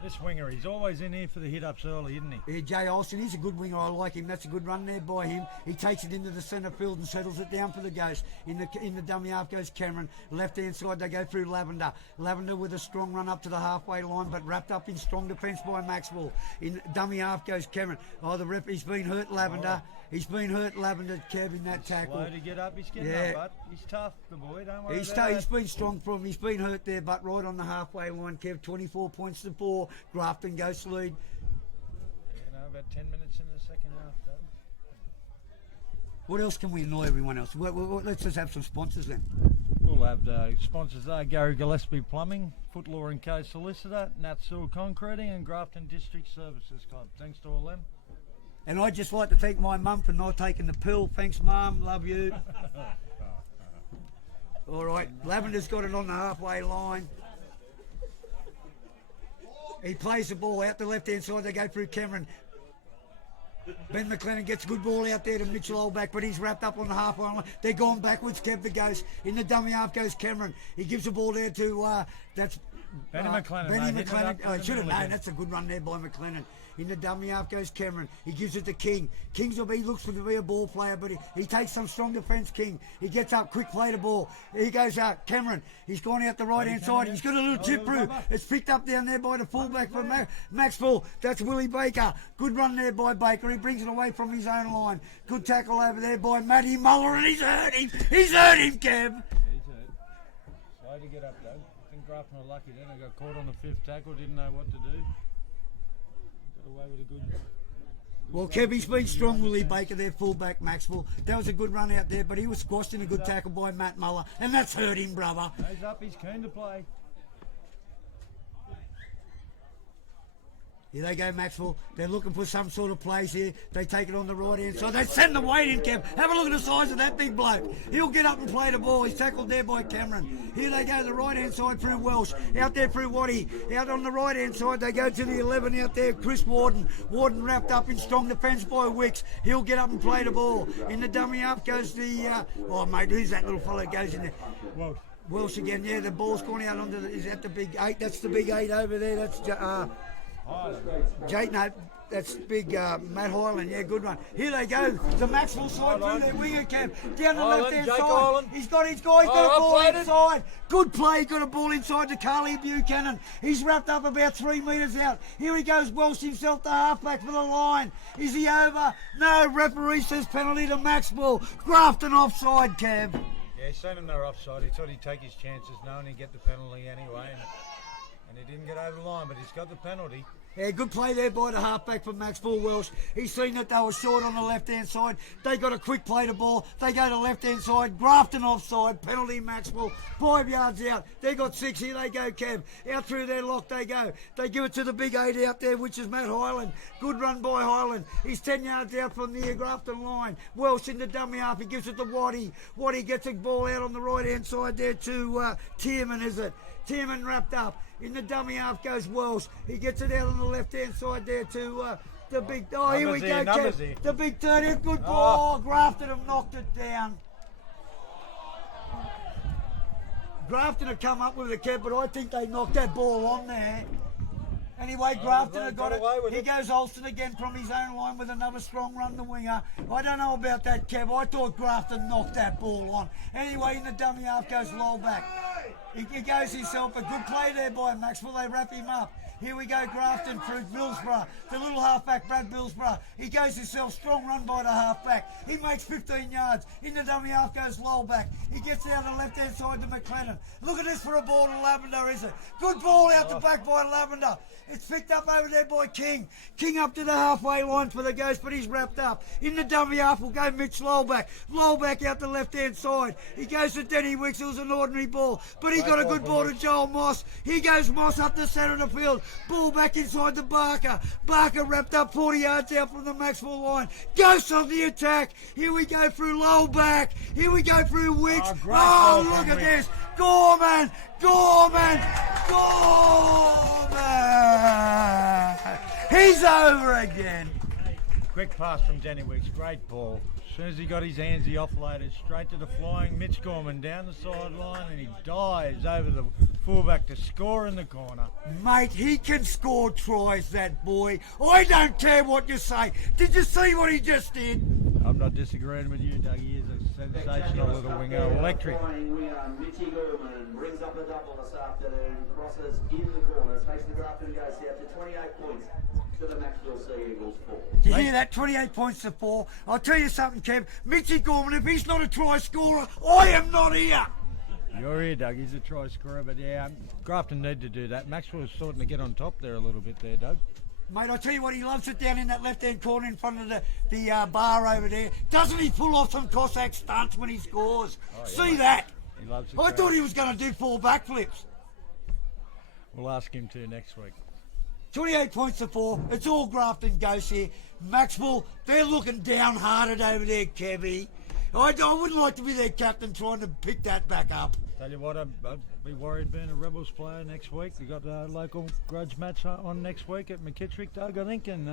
This winger, he's always in here for the hit-ups early, isn't he? Yeah, Jay Olsen, he's a good winger. I like him. That's a good run there by him. He takes it into the centre field and settles it down for the Ghost. In the dummy half goes Cameron. Left-hand side, they go through Lavender. Lavender with a strong run up to the halfway line, but wrapped up in strong defence by Maxwell. In dummy half goes Cameron. Oh, the ref, he's been hurt, Lavender. He's been hurt, Lavender, Kev, in that tackle. Slow to get up. He's getting up, but he's tough, the boy. Don't worry He's about He's been strong for him. He's been hurt there, but right on the halfway line, Kev. 24 points to 4. Grafton goes lead. Yeah, about 10 minutes in the second half, though. What else can we annoy everyone else? Let's just have some sponsors then. We'll have sponsors there: Gary Gillespie Plumbing, Footlaw and Co Solicitor, Nat Sewell Concreting, and Grafton District Services Club. Thanks to all them. And I'd just like to thank my mum for not taking the pill. Thanks, Mum. Love you. All right, Lavender's got it on the halfway line. He plays the ball out the left-hand side. They go through Cameron. Ben McLennan gets a good ball out there to Mitchell Oldback, but he's wrapped up on the halfway line. They're going backwards. Kev the Ghost. In the dummy half goes Cameron. He gives the ball there to that's Benny McLennan. Benny McLennan. I should have known. That's a good run there by McLennan. In the dummy half goes Cameron. He gives it to King. He looks to be a ball player, but he takes some strong defence, King. He gets up, quick play the ball. He goes out, Cameron. He's gone out the right-hand side. He's got a little chip through. It's picked up down there by the fullback for Macksville. That's Willie Baker. Good run there by Baker. He brings it away from his own line. Good tackle over there by Matty Muller, and he's hurt him. He's hurt him, Kev. Yeah, he's hurt. Slow to get up, though. I think Grafton were lucky then. They got caught on the 5th tackle, didn't know what to do. Got away with a good Well, Kev, he's been strong, Willie Baker, their fullback, Maxwell. That was a good run out there, but he was squashed in a good tackle by Matt Muller, and that's hurt him, brother. He's up, he's keen to play. Here they go, Maxwell. They're looking for some sort of plays here. They take it on the right hand side. They send the weight in, Kev. Have a look at the size of that big bloke. He'll get up and play the ball. He's tackled there by Cameron. Here they go, the right hand side through Welsh. Out there through Waddy. Out on the right hand side, they go to the 11 out there, Chris Warden. Warden wrapped up in strong defence by Wicks. He'll get up and play the ball. In the dummy up goes the, oh mate, who's that little fellow goes in there? Welsh. Welsh again, yeah, the ball's gone out onto the, is that the big 8? That's the big 8 over there. That's, Jake, no, that's big Matt Hyland, yeah, good one. Here they go, the Maxwell side through their winger camp, down the left hand side. Hyland. He's got a ball inside. Good play, got a ball inside to Carly Buchanan. He's wrapped up about 3 metres out. Here he goes, Welsh himself, the halfback for the line. Is he over? No, referee says penalty to Maxwell. Grafton offside, Cav. Yeah, he seen him they were offside. He thought he'd take his chances knowing he'd get the penalty anyway. And he didn't get over the line, but he's got the penalty. Yeah, good play there by the halfback from Maxwell Welsh. He's seen that they were short on the left-hand side. They got a quick play to ball. They go to left-hand side. Grafton offside. Penalty Maxwell. 5 yards out. They got 6. Here they go, Kev. Out through their lock they go. They give it to the big 8 out there, which is Matt Hyland. Good run by Hyland. He's 10 yards out from the Grafton line. Welsh in the dummy half. He gives it to Waddy. Waddy gets a ball out on the right-hand side there to Tierman, is it? Tierman wrapped up. In the dummy half goes Welsh. He gets it out on the left-hand side there to the big... Oh, here we go, Kev. The big 30. Good ball. Oh, Grafton have knocked it down. Grafton have come up with it, Kev, but I think they knocked that ball on there. Anyway, Grafton have got it. He goes Alston again from his own line with another strong run the winger. I don't know about that, Kev. I thought Grafton knocked that ball on. Anyway, in the dummy half goes Lowback. He goes himself. A good play there by Maxwell. They wrap him up. Here we go, Grafton through Billsborough. The little halfback, Brad Billsborough. He goes himself, strong run by the halfback. He makes 15 yards. In the dummy half goes Lowback. He gets out on the left-hand side to McLennan. Look at this for a ball to Lavender, is it? Good ball out the back by Lavender. It's picked up over there by King. King up to the halfway line for the Ghost, but he's wrapped up. In the dummy half will go Mitch Lowback. Lowback out the left-hand side. He goes to Denny Wicks. It was an ordinary ball, but he got a good ball to Joel Moss. He goes Moss up the centre of the field. Ball back inside the Barker. Barker wrapped up 40 yards out from the Maxwell line. Ghost on the attack. Here we go through Lowback. Here we go through Wicks. Oh, look at this. Gorman. He's over again. Quick pass from Danny Wicks, great ball. As soon as he got his hands, he offloaded straight to the flying Mitch Gorman down the sideline, and he dives over the fullback to score in the corner. Mate, he can score tries, that boy. I don't care what you say. Did you see what he just did? I'm not disagreeing with you, Doug. He is a sensational little winger, electric. Mitchy Gorman brings up the double this afternoon, crosses in the corner, takes the Grafton goes out to 28 points to the Macksville Sea Eagles 4. Did you hear that? 28 points to 4. I'll tell you something, Kev. Mitchy Gorman, if he's not a try scorer, I am not here. You're here, Doug. He's a try scorer, but yeah, Grafton need to do that. Maxwell's starting to get on top there a little bit there, Doug. Mate, I tell you what, he loves it down in that left-hand corner in front of the bar over there. Doesn't he pull off some Cossack stunts when he scores? Oh, yeah, see mate. That? He loves it. I thought he was going to do 4 backflips. We'll ask him to next week. 28 points to 4. It's all Grafton Ghosts here. Maxwell, they're looking downhearted over there, Kevy. I wouldn't like to be their captain trying to pick that back up. Tell you what, I'd be worried being a Rebels player next week. We got a local grudge match on next week at McKittrick, Doug, I think, and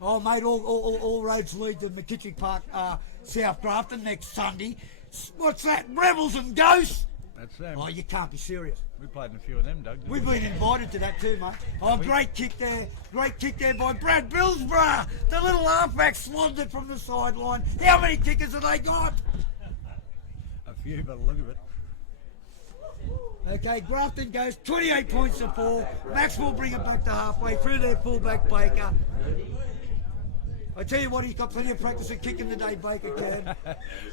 oh, mate, all roads lead to McKittrick Park, South Grafton next Sunday. What's that? Rebels and Ghosts? That's them. Oh, you can't be serious. We played in a few of them, Doug. We've been invited to that too, mate. Oh, great kick there. Great kick there by Brad Billsborough. The little halfback slogged it from the sideline. How many kickers have they got? A few, but look at it. Okay, Grafton goes 28 points to 4. Max will bring it back to halfway through their fullback Baker. I tell you what, he's got plenty of practice at kicking today, Baker can.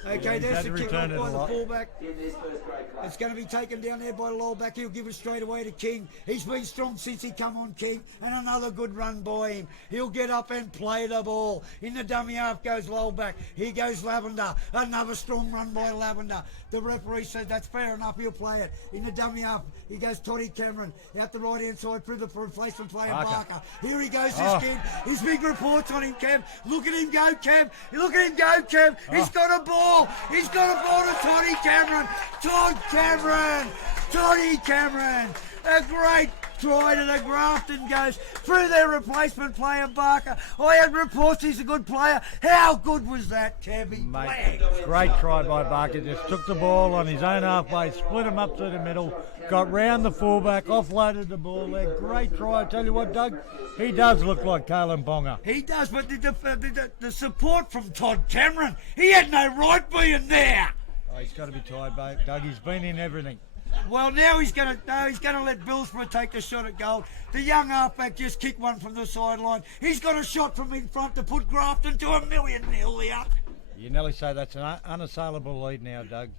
Okay, He's there's had the to kick return off it by a the lot. fullback. In this first grade class. It's going to be taken down there by the lower back. He'll give it straight away to King. He's been strong since he come on, King. And another good run by him. He'll get up and play the ball. In the dummy half goes lower back. Here goes Lavender. Another strong run by Lavender. The referee says that's fair enough. He'll play it. In the dummy half, he goes Toddy Cameron. Out the right-hand side through the replacement player, Barker. Here he goes, this kid. His big reports on him, Cam. Look at him go, Cam. Look at him go, Cam. He's got a ball. He's got a ball to Toddy Cameron. Todd Cameron. Toddy Cameron. A great try to the Grafton goes through their replacement player, Barker. I had reports he's a good player. How good was that, Cammy? Mate, great try by Barker. Just took the ball on his own halfway, split him up to the middle, got round the fullback, offloaded the ball there. Great try. I tell you what, Doug, he does look like Kalen Bonga. He does, but the support from Todd Cameron, he had no right being there. Oh, he's got to be tired, mate. Doug, he's been in everything. Well, now he's going to let Billsborough take the shot at goal. The young halfback just kicked one from the sideline. He's got a shot from in front to put Grafton to 1,000,000 here. You nearly say that's an unassailable lead now, Doug.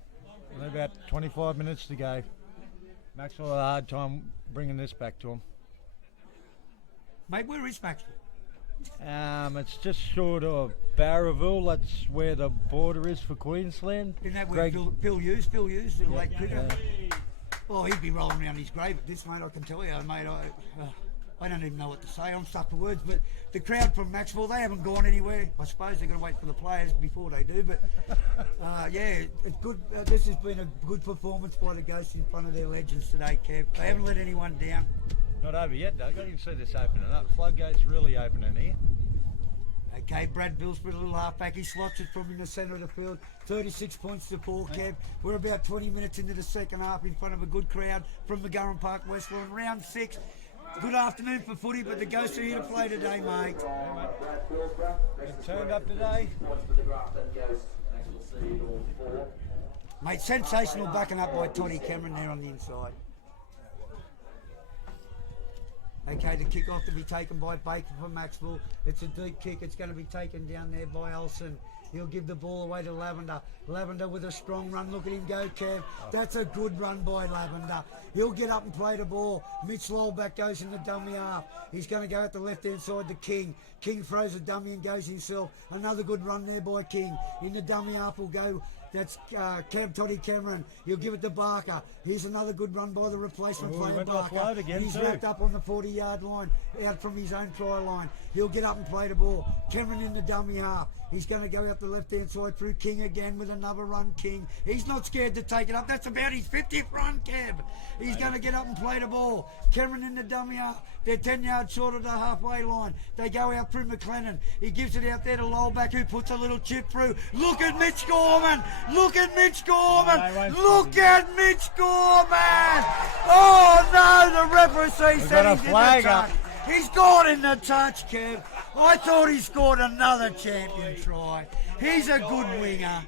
Only about 25 minutes to go. Maxwell had a hard time bringing this back to him. Mate, where is Maxwell? It's just short of Barraville. That's where the border is for Queensland. Isn't that where Bill Hughes, the late cricket? Yeah. Oh, he'd be rolling around his grave at this, mate, I can tell you, mate. I don't even know what to say. I'm stuck for words, but the crowd from Macksville, they haven't gone anywhere. I suppose they're going to wait for the players before they do, but yeah, it's good. This has been a good performance by the Ghosts in front of their legends today, Kev. They haven't let anyone down. Not over yet, Doug. I can see this opening up. Floodgates really opening here. Okay, Brad Billsborough, a little halfback. He slots it from in the centre of the field. 36 points to 4, Kev. We're about 20 minutes into the second half in front of a good crowd from McGurran Park, Westland. Round 6. Good afternoon for footy, but the Ghosts are here to play today, mate. It turned up today. Mate, sensational backing up by Toddy Cameron there on the inside. Okay, the kick-off to be taken by Baker from Macksville. It's a deep kick. It's going to be taken down there by Olsen. He'll give the ball away to Lavender. Lavender with a strong run. Look at him go, Kev. That's a good run by Lavender. He'll get up and play the ball. Mitch Lowellback goes in the dummy half. He's going to go at the left-hand side to King. King throws a dummy and goes himself. Another good run there by King. In the dummy half will go... That's Toddy Cameron. He'll give it to Barker. Here's another good run by the replacement player, Barker. He's wrapped up on the 40-yard line, out from his own try line. He'll get up and play the ball. Cameron in the dummy half. He's going to go out the left-hand side through King again with another run, King. He's not scared to take it up. That's about his 50th run, Kev. He's going to get up and play the ball. Cameron in the dummy half. They're 10 yards short of the halfway line. They go out through McLennan. He gives it out there to Lowellback, who puts a little chip through. Look at Mitch Gorman. Look at Mitch Gorman. Look at Mitch Gorman. Oh, no, the referee said he's in the touch. He's gone in the touch, Kev. I thought he scored another champion try. He's a good winger.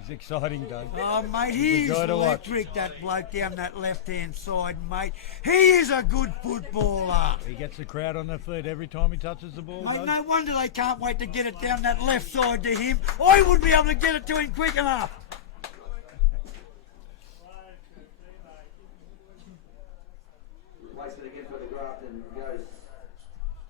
He's exciting, Doug. Oh, mate, he's electric, that bloke down that left-hand side, mate. He is a good footballer. He gets the crowd on their feet every time he touches the ball, Mate, Doug. no wonder they can't wait to get it down that left side to him. I would be able to get it to him quick enough. Replacement again for the Grafton goes.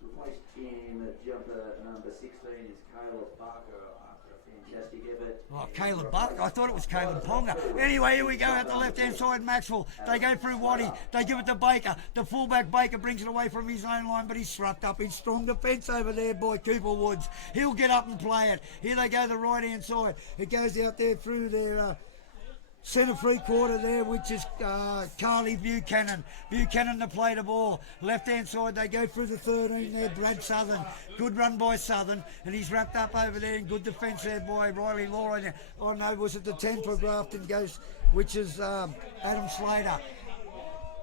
Replaced in jumper number 16 is Caleb Barker after a fantastic effort. Oh, Caleb Barker. I thought it was Caleb Ponga. Anyway, here we go out the left-hand side, Maxwell. They go through Waddy. They give it to Baker. The fullback Baker brings it away from his own line, but he's struck up in strong defence over there by Cooper Woods. He'll get up and play it. Here they go the right-hand side. It goes out there through their... centre free quarter there, which is Carly Buchanan. Buchanan to play the ball. Left-hand side, they go through the 13 there, Brad Southern. Good run by Southern, and he's wrapped up over there in good defence there by Riley Law. Oh no, was it the 10 for Grafton goes, which is Adam Slater.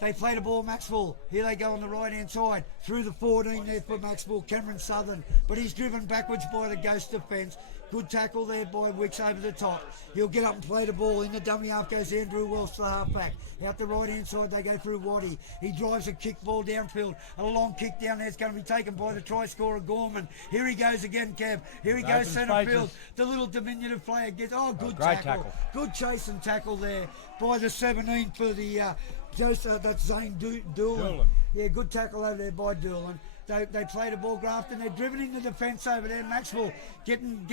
They play the ball, Maxwell. Here they go on the right-hand side. Through the 14 there for Maxwell, Cameron Southern. But he's driven backwards by the Ghost defence. Good tackle there by Wicks over the top. He'll get up and play the ball. In the dummy half goes Andrew Welsh to the halfback. Out the right hand side they go through Waddy. He drives a kick ball downfield. A long kick down there is going to be taken by the try scorer Gorman. Here he goes again, Kev. Here he goes centre field. The little diminutive player gets good tackle. Good chase and tackle there by the 17 for the that's Zane Doolan. Yeah, good tackle over there by Doolan. They play the ball, Grafton. They're driven into defence over there. Maxwell getting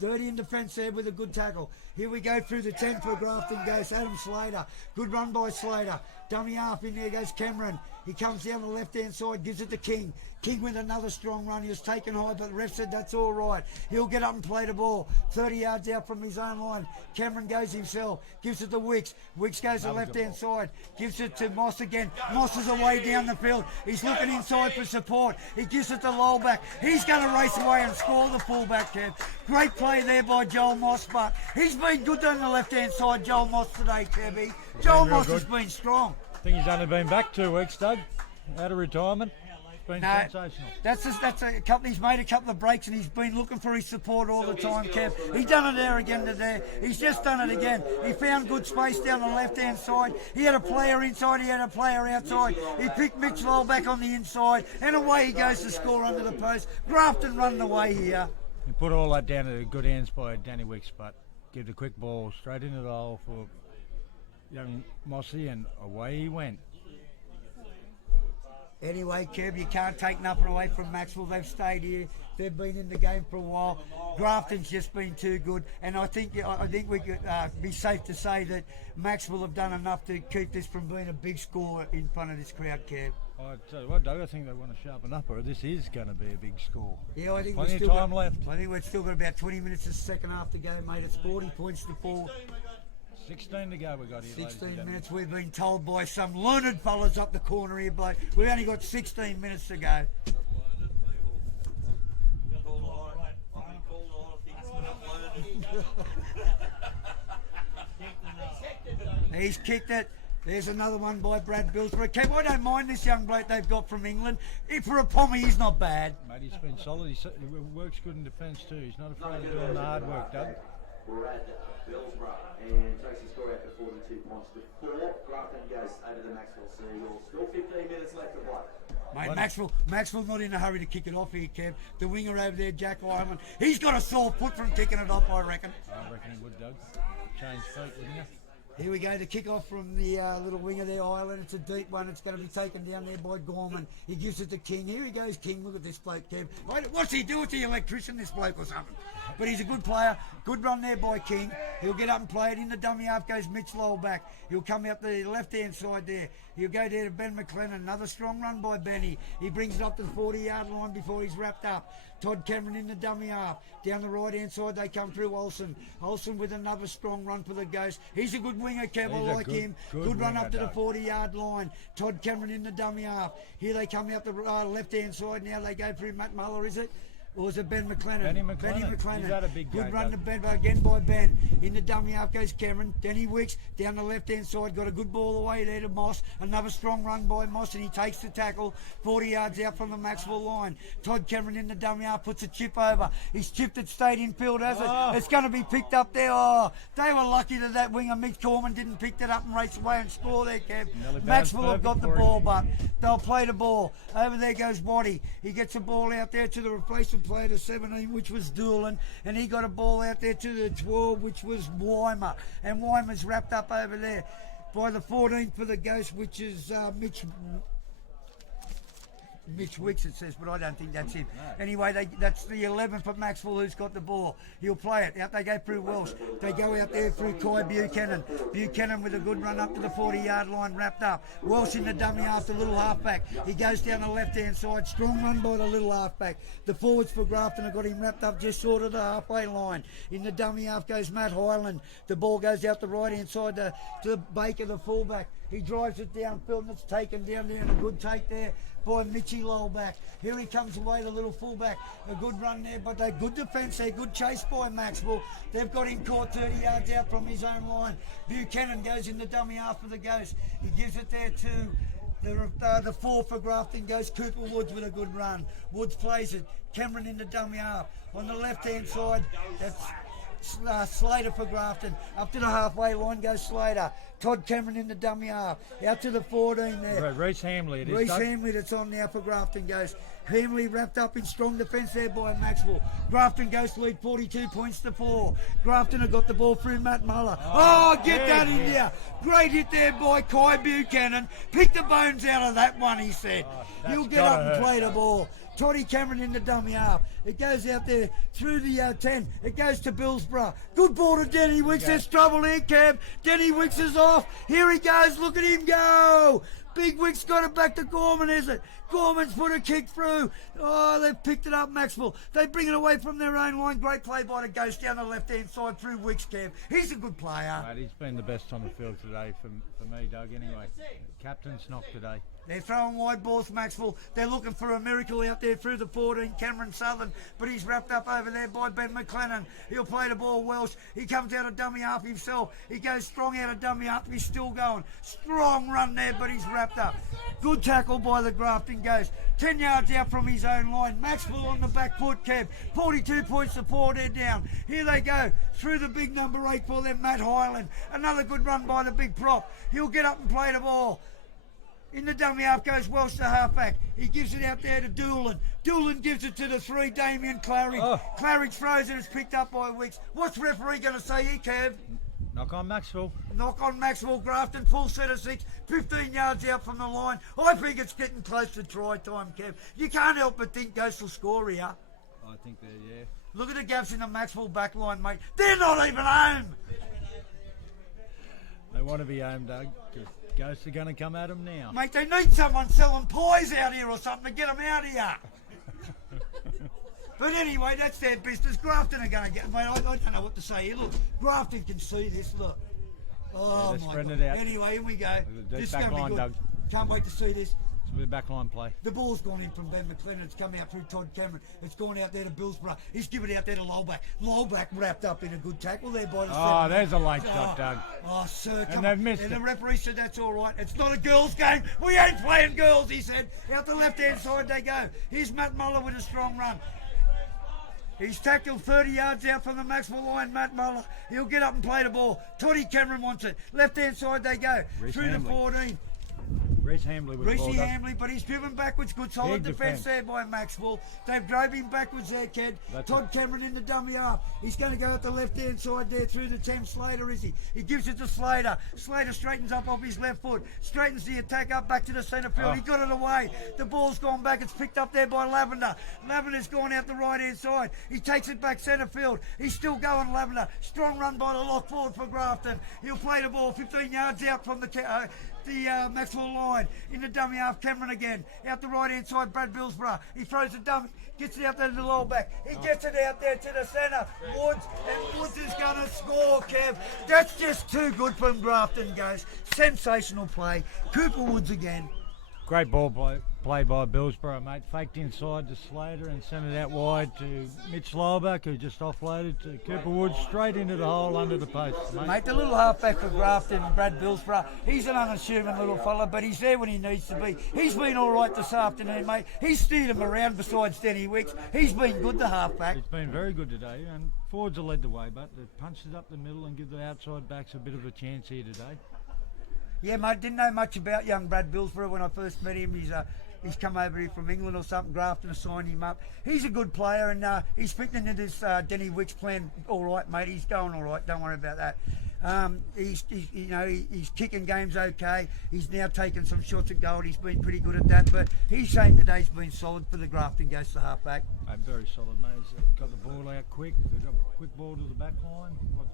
dirty in defence there with a good tackle. Here we go through the 10 for Grafton goes Adam Slater. Good run by Slater. Dummy half in there goes Cameron. He comes down the left-hand side, gives it to King. King with another strong run. He was taken high, but the ref said that's all right. He'll get up and play the ball. 30 yards out from his own line. Cameron goes himself. Gives it to Wicks. Wicks goes to the left-hand side. Gives it to Moss again. Moss is away down the field. He's looking inside for support. He gives it to Lowback. He's going to race away and score the fullback, Kev. Great play there by Joel Moss, but he's been good on the left-hand side, Joel Moss, today, Kevy. Joel Moss has been strong. I think he's only been back 2 weeks, Doug, out of retirement. It's been sensational. He's made a couple of breaks and he's been looking for his support all the time, Kev. He done it there again today. He's just done it again. He found good space down the left-hand side. He had a player inside, he had a player outside. He picked Mitch Lowell back on the inside and away he goes to score under the post. Grafton running away here. He put all that down to good hands by Danny Wicks, but give the quick ball straight into the hole for young Mossy and away he went. Anyway, Kev, you can't take nothing away from Maxwell. They've stayed here. They've been in the game for a while. Grafton's just been too good, and I think we could be safe to say that Maxwell have done enough to keep this from being a big score in front of this crowd, Kev. I tell you what, Doug, I think they want to sharpen up, or this is going to be a big score. Yeah, I think plenty of time left. I think we've still got about 20 minutes of the second half to go, mate. It's 40 points to 4. 16 to go we got here. 16 minutes. We've been told by some learned fellas up the corner here, bloke. We've only got 16 minutes to go. He's kicked it. There's another one by Brad Billsborough. Kev, I don't mind this young bloke they've got from England. For a Pommy, he's not bad. Mate, he's been solid. He works good in defence too. He's not afraid of doing the hard work, Doug. Brad Billsborough and takes the score out to 42 points to 4. Grafton goes over the Macksville Seagulls. Still 15 minutes left to play. Mate, Maxwell's not in a hurry to kick it off here, Kev. The winger over there, Jack Lyman, he's got a sore foot from kicking it off, I reckon. I reckon he would, Doug. Change feet, wouldn't you? Here we go, the kick-off from the little winger there, Ireland. It's a deep one. It's going to be taken down there by Gorman. He gives it to King. Here he goes, King. Look at this bloke, Kev. What's he do with the electrician, this bloke, or something? But he's a good player. Good run there by King. He'll get up and play it. In the dummy half goes Mitch Lowell back. He'll come up the left-hand side there. He'll go there to Ben McLennan. Another strong run by Benny. He brings it up to the 40-yard line before he's wrapped up. Todd Cameron in the dummy half. Down the right-hand side, they come through Olsen. Olsen with another strong run for the Ghost. He's a good winger, Kev. I like him. Good run up to the 40-yard line. Todd Cameron in the dummy half. Here they come out the left-hand side. Now they go through Matt Muller, is it? Or was it Ben McLennan? Benny McLennan. He's had a big good game, run to Ben again by Ben. In the dummy half goes Cameron. Denny Wicks down the left-hand side. Got a good ball away there to Moss. Another strong run by Moss and he takes the tackle 40 yards out from the Maxwell line. Todd Cameron in the dummy half puts a chip over. He's chipped it straight in field, has it? It's going to be picked up there. Oh, they were lucky that winger Mick Gorman didn't pick that up and race away and score there, Kev. Maxwell have got the ball, but they'll play the ball. Over there goes Waddy. He gets the ball out there to the replacement player to 17, which was Doolan, and he got a ball out there to the 12, which was Weimer, and Weimer's wrapped up over there by the 14 for the Ghost, which is Mitch Wicks, it says, but I don't think that's him. No. Anyway, that's the 11 for Maxwell who's got the ball. He'll play it. Out they go through Welsh. They go out there through Kai Buchanan. Buchanan with a good run up to the 40-yard line, wrapped up. Welsh in the dummy after little halfback. He goes down the left-hand side. Strong run by the little halfback. The forwards for Grafton have got him wrapped up just short of the halfway line. In the dummy half goes Matt Hyland. The ball goes out the right-hand side to Baker, the fullback. He drives it downfield and it's taken down there and a good take there by Mitchy Lowell back. Here he comes away, the little fullback. A good run there, but they're good defence there. Good chase by Maxwell. They've got him caught 30 yards out from his own line. Buchanan goes in the dummy half of the Ghost. He gives it there to The 4 for Grafton goes Cooper Woods with a good run. Woods plays it. Cameron in the dummy half. On the left-hand side, that's Slater for Grafton. Up to the halfway line goes Slater. Todd Cameron in the dummy half. Out to the 14 there. Reece Hamley it is. Reece Hamley that's on now for Grafton goes. Hamley wrapped up in strong defence there by Maxwell. Grafton goes to lead 42 points to 4. Grafton have got the ball through Matt Muller. Oh, get that in there. Great hit there by Kai Buchanan. Pick the bones out of that one, he said. He'll get up and play the ball. Toddy Cameron in the dummy half. It goes out there through the 10. It goes to Billsborough. Good ball to Denny Wicks. There's trouble here, Cam. Denny Wicks is off. Here he goes. Look at him go. Big Wicks got it back to Gorman, is it? Gorman's put a kick through. Oh, they've picked it up, Maxwell. They bring it away from their own line. Great play by the Ghost down the left-hand side through Wicks, Cam. He's a good player. Mate, he's been the best on the field today for me, Doug, anyway. Captain's knock today. They're throwing wide balls, Maxwell. They're looking for a miracle out there through the 14, Cameron Southern, but he's wrapped up over there by Ben McLennan. He'll play the ball Welsh. He comes out of dummy half himself. He goes strong out of dummy half. He's still going. Strong run there, but he's wrapped up. Good tackle by the Grafton Ghost. 10 yards out from his own line. Maxwell on the back foot, Kev. 42 points to 4, they're down. Here they go. Through the big number 8 for them, Matt Hyland. Another good run by the big prop. He'll get up and play the ball. In the dummy half goes Welsh to halfback. He gives it out there to Doolan. Doolan gives it to the 3, Damien Claridge. Claridge throws it. It's picked up by Wicks. What's the referee going to say here, Kev? Knock on Maxwell. Knock on Maxwell. Grafton, full set of 6. 15 yards out from the line. I think it's getting close to try time, Kev. You can't help but think Ghost will score here. I think they're, yeah. Look at the gaps in the Maxwell back line, mate. They're not even home. They want to be home, Doug. Ghosts are going to come at them now. Mate, they need someone selling pies out here or something to get them out of here. But anyway, that's their business. Grafton are going to get... Mate, I don't know what to say here. Look, Grafton can see this, look. Oh, yeah, my God. it out. Anyway, here we go. This is going to be good. Doug. Can't wait to see this. It's a bit of backline play. The ball's gone in from Ben McLennan. It's come out through Todd Cameron. It's gone out there to Billsborough. He's given it out there to Lowback. Lowback wrapped up in a good tackle there by the... Oh, there's a late shot, Doug. Oh, sir, come and they've missed and it. the referee said that's all right. It's not a girls' game. We ain't playing girls, he said. Out the left-hand side they go. Here's Matt Muller with a strong run. He's tackled 30 yards out from the Maxwell line, Matt Muller. He'll get up and play the ball. Toddy Cameron wants it. Left-hand side they go. Through the 14. Reece Hamley with the ball. Hamley, but he's driven backwards. Good solid defence there by Maxwell. They've drove him backwards there, Ked. Todd Cameron in the dummy half. He's going to go at the left-hand side there through the 10. Slater, is he? He gives it to Slater. Slater straightens up off his left foot. Straightens the attack up back to the centre field. He got it away. The ball's gone back. It's picked up there by Lavender. Lavender's gone out the right-hand side. He takes it back centre field. He's still going, Lavender. Strong run by the lock forward for Grafton. He'll play the ball 15 yards out from the Maxwell line. In the dummy half, Cameron again. Out the right-hand side, Brad Billsborough. He throws the dummy, gets it out there to the lower back. He gets it out there to the centre. Woods, and Woods is going to score, Kev. That's just too good from Grafton, goes. Sensational play. Cooper Woods again. Great ball play by Billsborough, mate. Faked inside to Slater and sent it out wide to Mitch Lowback, who just offloaded to Cooper Woods straight into the hole under the post, mate. The little halfback for Grafton, Brad Billsborough, he's an unassuming little fella, but he's there when he needs to be. He's been all right this afternoon, mate. He's steered him around besides Denny Wicks. He's been good, the halfback. He's been very good today, and forwards have led the way, but they punched it up the middle and give the outside backs a bit of a chance here today. Yeah, mate, didn't know much about young Brad Billsborough when I first met him. He's come over here from England or something. Grafton has signed him up. He's a good player, and he's fitting into this Denny Wicks plan all right, mate. He's going all right. Don't worry about that. He's kicking games okay. He's now taken some shots at goal. He's been pretty good at that. But he's saying today's been solid for the Grafton Ghosts, the halfback. Very solid, mate. He's got the ball out quick. They've got a quick ball to the back line,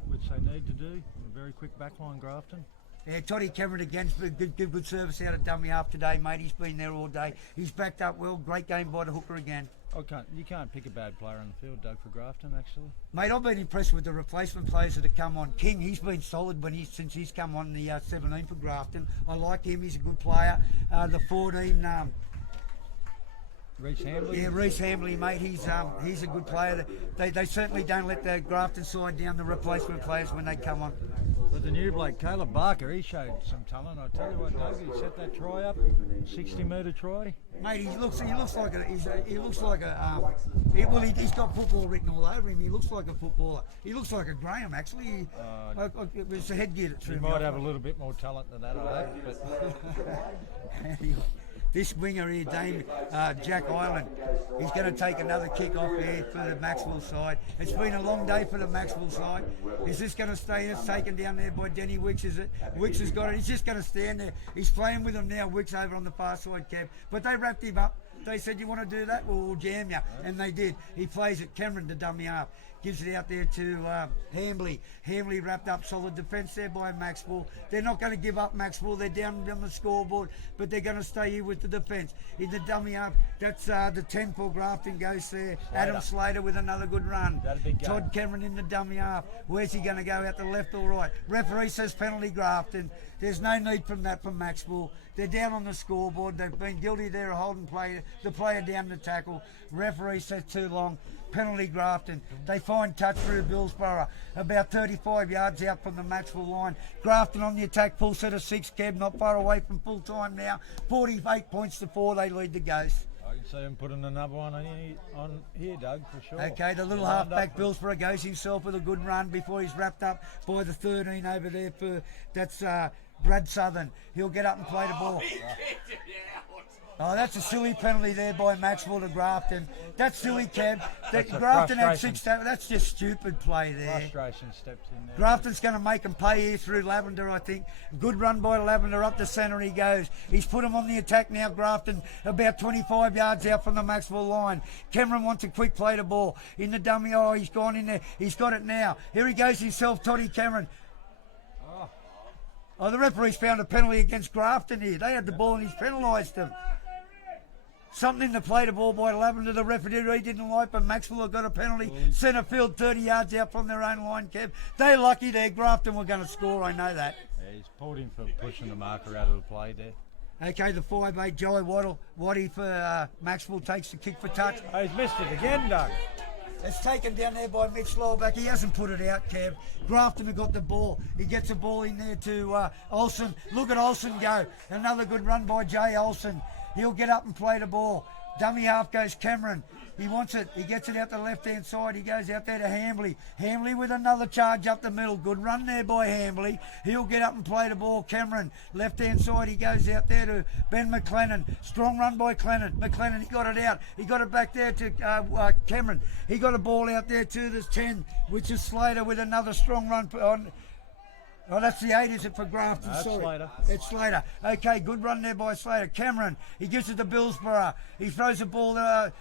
which they need to do. A very quick back line, Grafton. Yeah, Toddy Cameron again, good service out of dummy half today, mate. He's been there all day. He's backed up well. Great game by the hooker again. You can't pick a bad player on the field, Doug, for Grafton, actually. Mate, I've been impressed with the replacement players that have come on. King, he's been solid since he's come on the 17 for Grafton. I like him. He's a good player. The 14, Reece Hambley. Yeah, Reece Hambley, mate. He's a good player. They certainly don't let the Grafton side down the replacement players when they come on. But the new bloke, Caleb Barker, he showed some talent. I tell you what, Doug, he set that try up, 60-metre try. Mate, he looks like he's got football written all over him. He looks like a footballer. He looks like a Graham actually. It was the headgear that threw He me might off. have a little bit more talent than that, I hope. But This winger here, Jack Ireland, he's going to take another kick off here for the Maxwell side. It's been a long day for the Maxwell side. Is this going to stay? It's taken down there by Denny Wicks, is it? Wicks has got it. He's just going to stand there. He's playing with them now, Wicks over on the far side, Kev. But they wrapped him up. They said, you want to do that? Well, we'll jam you. And they did. He plays it. Cameron to dummy half. Gives it out there to Hambley. Hambley wrapped up, solid defence there by Maxwell. They're not going to give up Maxwell. They're down on the scoreboard, but they're going to stay here with the defence. In the dummy half, that's the 10 for Grafton goes there. Adam Slater with another good run. Todd Cameron in the dummy half. Where's he going to go, out the left or right? Referee says penalty Grafton. There's no need from that from Maxwell. They're down on the scoreboard. They've been guilty there of holding the player down the tackle. Referee says too long. Penalty Grafton. They find touch through Billsborough. About 35 yards out from the Maxwell line. Grafton on the attack, full set of 6, Kev, not far away from full time now. 48 points to 4, they lead the Ghosts. I can see him putting another one on here, Doug, for sure. Okay, the little halfback Billsborough goes himself with a good run before he's wrapped up by the 13 over there for, that's Brad Southern. He'll get up and play the ball. Oh, that's a silly penalty there by Maxwell to Grafton. That's silly, Kev. Grafton had 6. That's just stupid play there. Frustration steps in there. Grafton's going to make him pay here through Lavender, I think. Good run by Lavender, up the centre he goes. He's put him on the attack now, Grafton, about 25 yards out from the Maxwell line. Cameron wants a quick play to ball. In the dummy, oh, he's gone in there. He's got it now. Here he goes himself, Toddy Cameron. Oh, the referee's found a penalty against Grafton here. They had the ball and he's penalised them. Something in the play to ball by Lavender, the referee didn't like, but Maxwell have got a penalty. Centre field, 30 yards out from their own line, Kev. They're lucky there. Grafton were going to score, I know that. Yeah, he's pulled him for pushing the marker out of the play there. Okay, the 5'8", Joey Waddy for Maxwell takes the kick for touch. Oh, he's missed it again, Doug. It's taken down there by Mitch Lowback. He hasn't put it out, Kev. Grafton have got the ball. He gets the ball in there to Olsen. Look at Olsen go. Another good run by Jay Olsen. He'll get up and play the ball. Dummy half goes Cameron. He wants it. He gets it out the left-hand side. He goes out there to Hambley. Hambley with another charge up the middle. Good run there by Hambley. He'll get up and play the ball. Cameron, left-hand side. He goes out there to Ben McLennan. Strong run by McLennan, he got it out. He got it back there to Cameron. He got a ball out there to the 10, which is Slater with another strong run on. Oh, that's the 8, is it, for Grafton? No, Sorry. Slater. It's Slater. Okay, good run there by Slater. Cameron, he gives it to Billsborough. He throws the ball,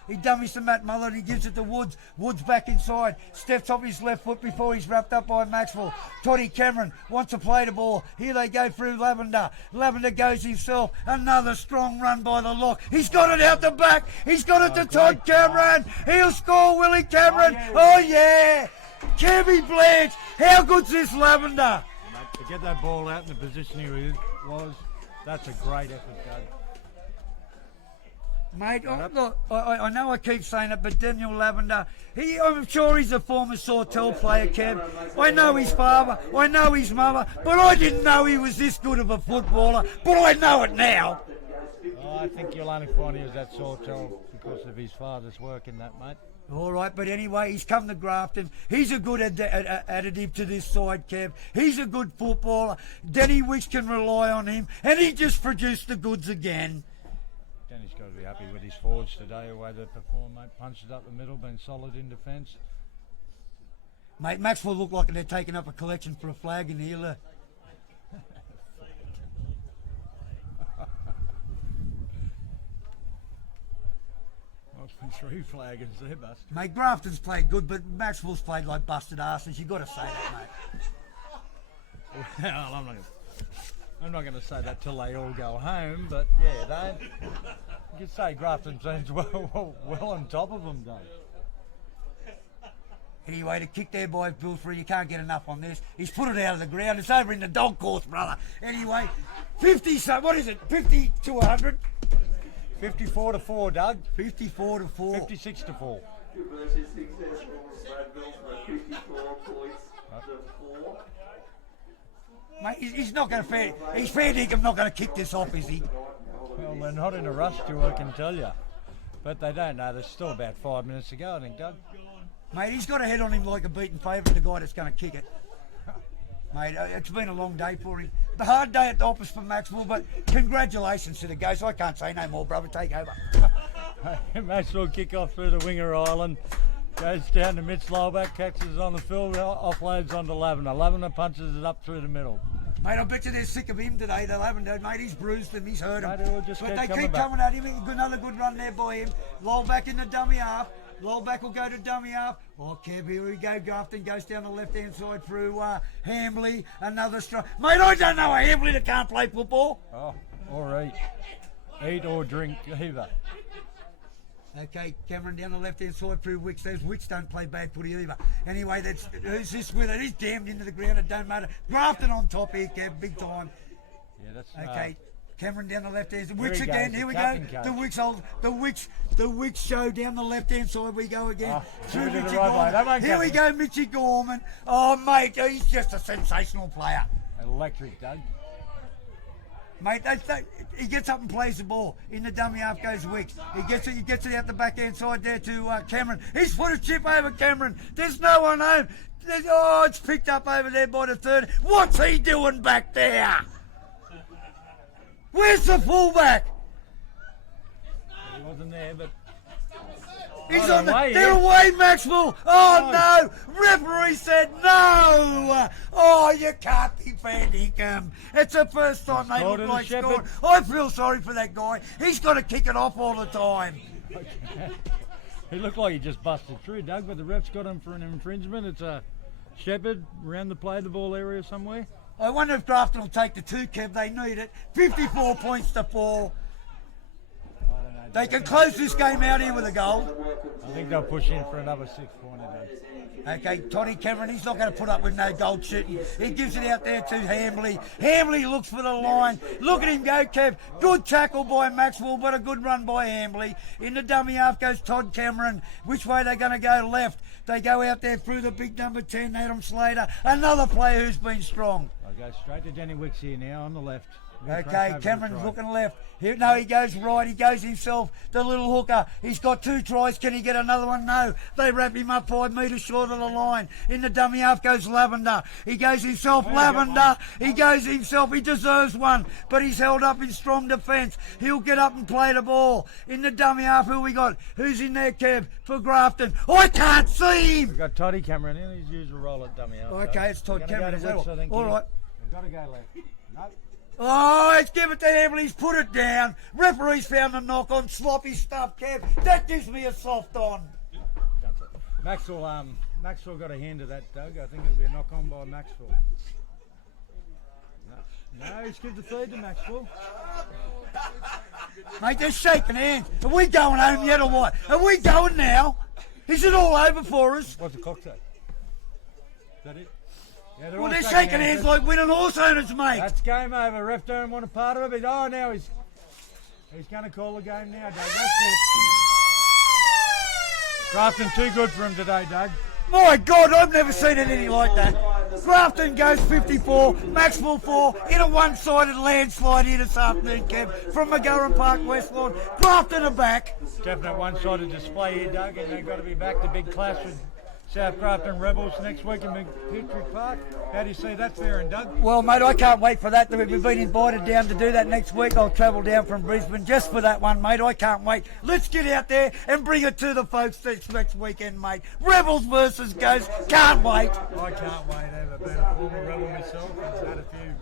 he dummies to Matt Muller, and he gives it to Woods. Woods back inside, steps off his left foot before he's wrapped up by Maxwell. Toddy Cameron wants to play the ball. Here they go through Lavender. Lavender goes himself. Another strong run by the lock. He's got it out the back. He's got it to Todd Cameron. He'll score, Willie Cameron. Oh, yeah. Kevy Blanche. How good's this Lavender? To get that ball out in the position he was, that's a great effort, Doug. Mate, look, I know I keep saying it, but Daniel Lavender, I'm sure he's a former Sawtell player, Kev. I know his father, I know his mother, but I didn't know he was this good of a footballer, but I know it now. Oh, I think you'll only find he was at Sawtell because of his father's work in that, mate. All right, but anyway, he's come to Grafton. He's a good additive to this side, Kev. He's a good footballer. Denny Wicks can rely on him, and he just produced the goods again. Denny's got to be happy with his forwards today, the way they perform, mate. Punches up the middle, been solid in defence. Mate, Maxwell look like they're taking up a collection for a flag in here. Three flaggers there, Bust. Mate, Grafton's played good, but Maxwell's played like busted asses. You've got to say that, mate. Well, I'm not going to say that till they all go home, but yeah, you could say Grafton seems well on top of them, though. Anyway, the kick there by Bilfrey, you can't get enough on this. He's put it out of the ground. It's over in the dog course, brother. Anyway, 50 to 100. 54 to 4, Doug. 54 to 4. 56 to 4. Conversion successful from Bradville for 54 points to 4. Mate, he's not going to fair. He's fair dinkum not going to kick this off, is he? Well, they're not in a rush to, I can tell you. But they don't know. There's still about 5 minutes to go, I think, Doug. Mate, he's got a head on him like a beaten favourite, the guy that's going to kick it. Mate, it's been a long day for him. The hard day at the office for Maxwell, but congratulations to the Ghost. I can't say no more, brother. Take over. Maxwell kick off through the winger island. Goes down to Mitch Lowback, catches on the field, offloads onto Lavender. Lavender punches it up through the middle. Mate, I bet you they're sick of him today, the Lavender. Mate, he's bruised them, he's hurt them. Mate, it'll just But keep they keep coming coming at him. Another good run there by him. Lowback in the dummy half. Lowback will go to dummy half. Oh, Kev, here we go. Grafton goes down the left-hand side through Hambley. Another strike. Mate, I don't know a Hambley that can't play football. Oh, or eat. Eat or drink, either. Okay, Cameron down the left-hand side through Wicks. Those Wicks don't play bad footy either. Anyway, who's this with it? He's damned into the ground. It don't matter. Grafton on top here, Kev, big time. Yeah, that's Okay, Cameron down the left-hand side. Here Wicks he again. goes, Here the we go. captain coach. The Wicks show down the left-hand side. We go again. Through through to the Mitchy right way. That Gorman. won't Here go. we go, Mitchy Gorman. Oh, mate, he's just a sensational player. Electric, Doug. Mate, he gets up and plays the ball. In the dummy half goes Wicks. He gets it out the backhand side there to Cameron. He's put a chip over Cameron. There's no one home. It's picked up over there by the third. What's he doing back there? Where's the fullback? He wasn't there, but He's Oh, on the. away, They're yeah. away, Maxwell. Oh no! Referee said no. Oh, you can't be fair dinkum. It's the first time they Scored look to the like scoring. Shepherd. I feel sorry for that guy. He's got to kick it off all the time. he looked like he just busted through, Doug, but the ref's got him for an infringement. It's a Shepherd around the play the ball area somewhere. I wonder if Grafton will take the 2, Kev. They need it. 54 points to 4. I don't know. They can close this game out here with a goal. I think they'll push in for another 6-pointer, Doug. Okay, Toddy Cameron, he's not going to put up with no goal shooting. He gives it out there to Hambley. Hambley looks for the line. Look at him go, Kev. Good tackle by Maxwell, but a good run by Hambley. In the dummy half goes Todd Cameron. Which way they going to go? Left. They go out there through the big number 10, Adam Slater. Another player who's been strong. I'll go straight to Danny Wicks here now on the left. Okay, Cameron's looking left. He goes right. He goes himself. The little hooker. He's got 2 tries. Can he get another one? No. They wrap him up 5 metres short of the line. In the dummy half goes Lavender. He goes himself. Lavender. He goes himself. He deserves one, but he's held up in strong defence. He'll get up and play the ball. In the dummy half, who we got? Who's in there, Kev? For Grafton. I can't see him. We've got Toddy Cameron in his usual role at dummy half. Okay, it's Todd Cameron as well. All right. We've got to go left. No. Oh, let's give it to Hambley. He's put it down. Referee's found the knock on. Sloppy stuff, Kev. That gives me a soft on. Maxwell got a hand to that, Doug. I think it'll be a knock on by Maxwell. No, he's given the feed to Maxwell. Mate, they're shaking hands. Are we going home yet or what? Are we going now? Is it all over for us? What's the clock say? Is that it? Yeah, Well, all they're shaking hands like winning horse owners, mate. That's game over. Ref don't want a part of it. But now he's going to call the game now, Doug. That's it. Grafton too good for him today, Doug. My God, I've never seen anything like that. Grafton goes 54, Maxwell 4, in a one-sided landslide here this afternoon, Kev, from McGurran Park, West Lawn. Grafton are back. Definite one-sided display here, Doug, and they've got to be back to big clash with South Grafton Rebels next week in McGurran Park. How do you see that faring, Doug? Well, mate, I can't wait for that. We've been invited down to do that next week. I'll travel down from Brisbane just for that one, mate. I can't wait. Let's get out there and bring it to the folks this next weekend, mate. Rebels versus Ghosts. Can't wait. I can't wait. I've been a former Rebel myself and had a few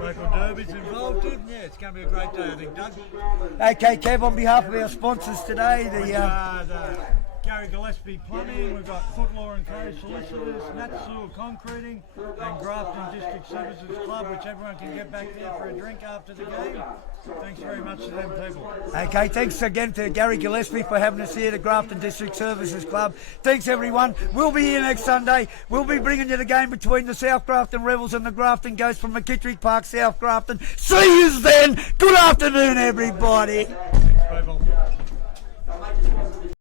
local derbies involved in. Yeah, it's going to be a great day, I think, Doug. Okay, Kev, on behalf of our sponsors today, The Gary Gillespie Plumbing, we've got Footlaw and Co Solicitors, Maxwell Concreting, and Grafton District Services Club, which everyone can get back there for a drink after the game. Thanks very much to them people. Okay, thanks again to Gary Gillespie for having us here, the Grafton District Services Club. Thanks, everyone. We'll be here next Sunday. We'll be bringing you the game between the South Grafton Rebels and the Grafton Ghosts from McKittrick Park, South Grafton. See you then. Good afternoon, everybody.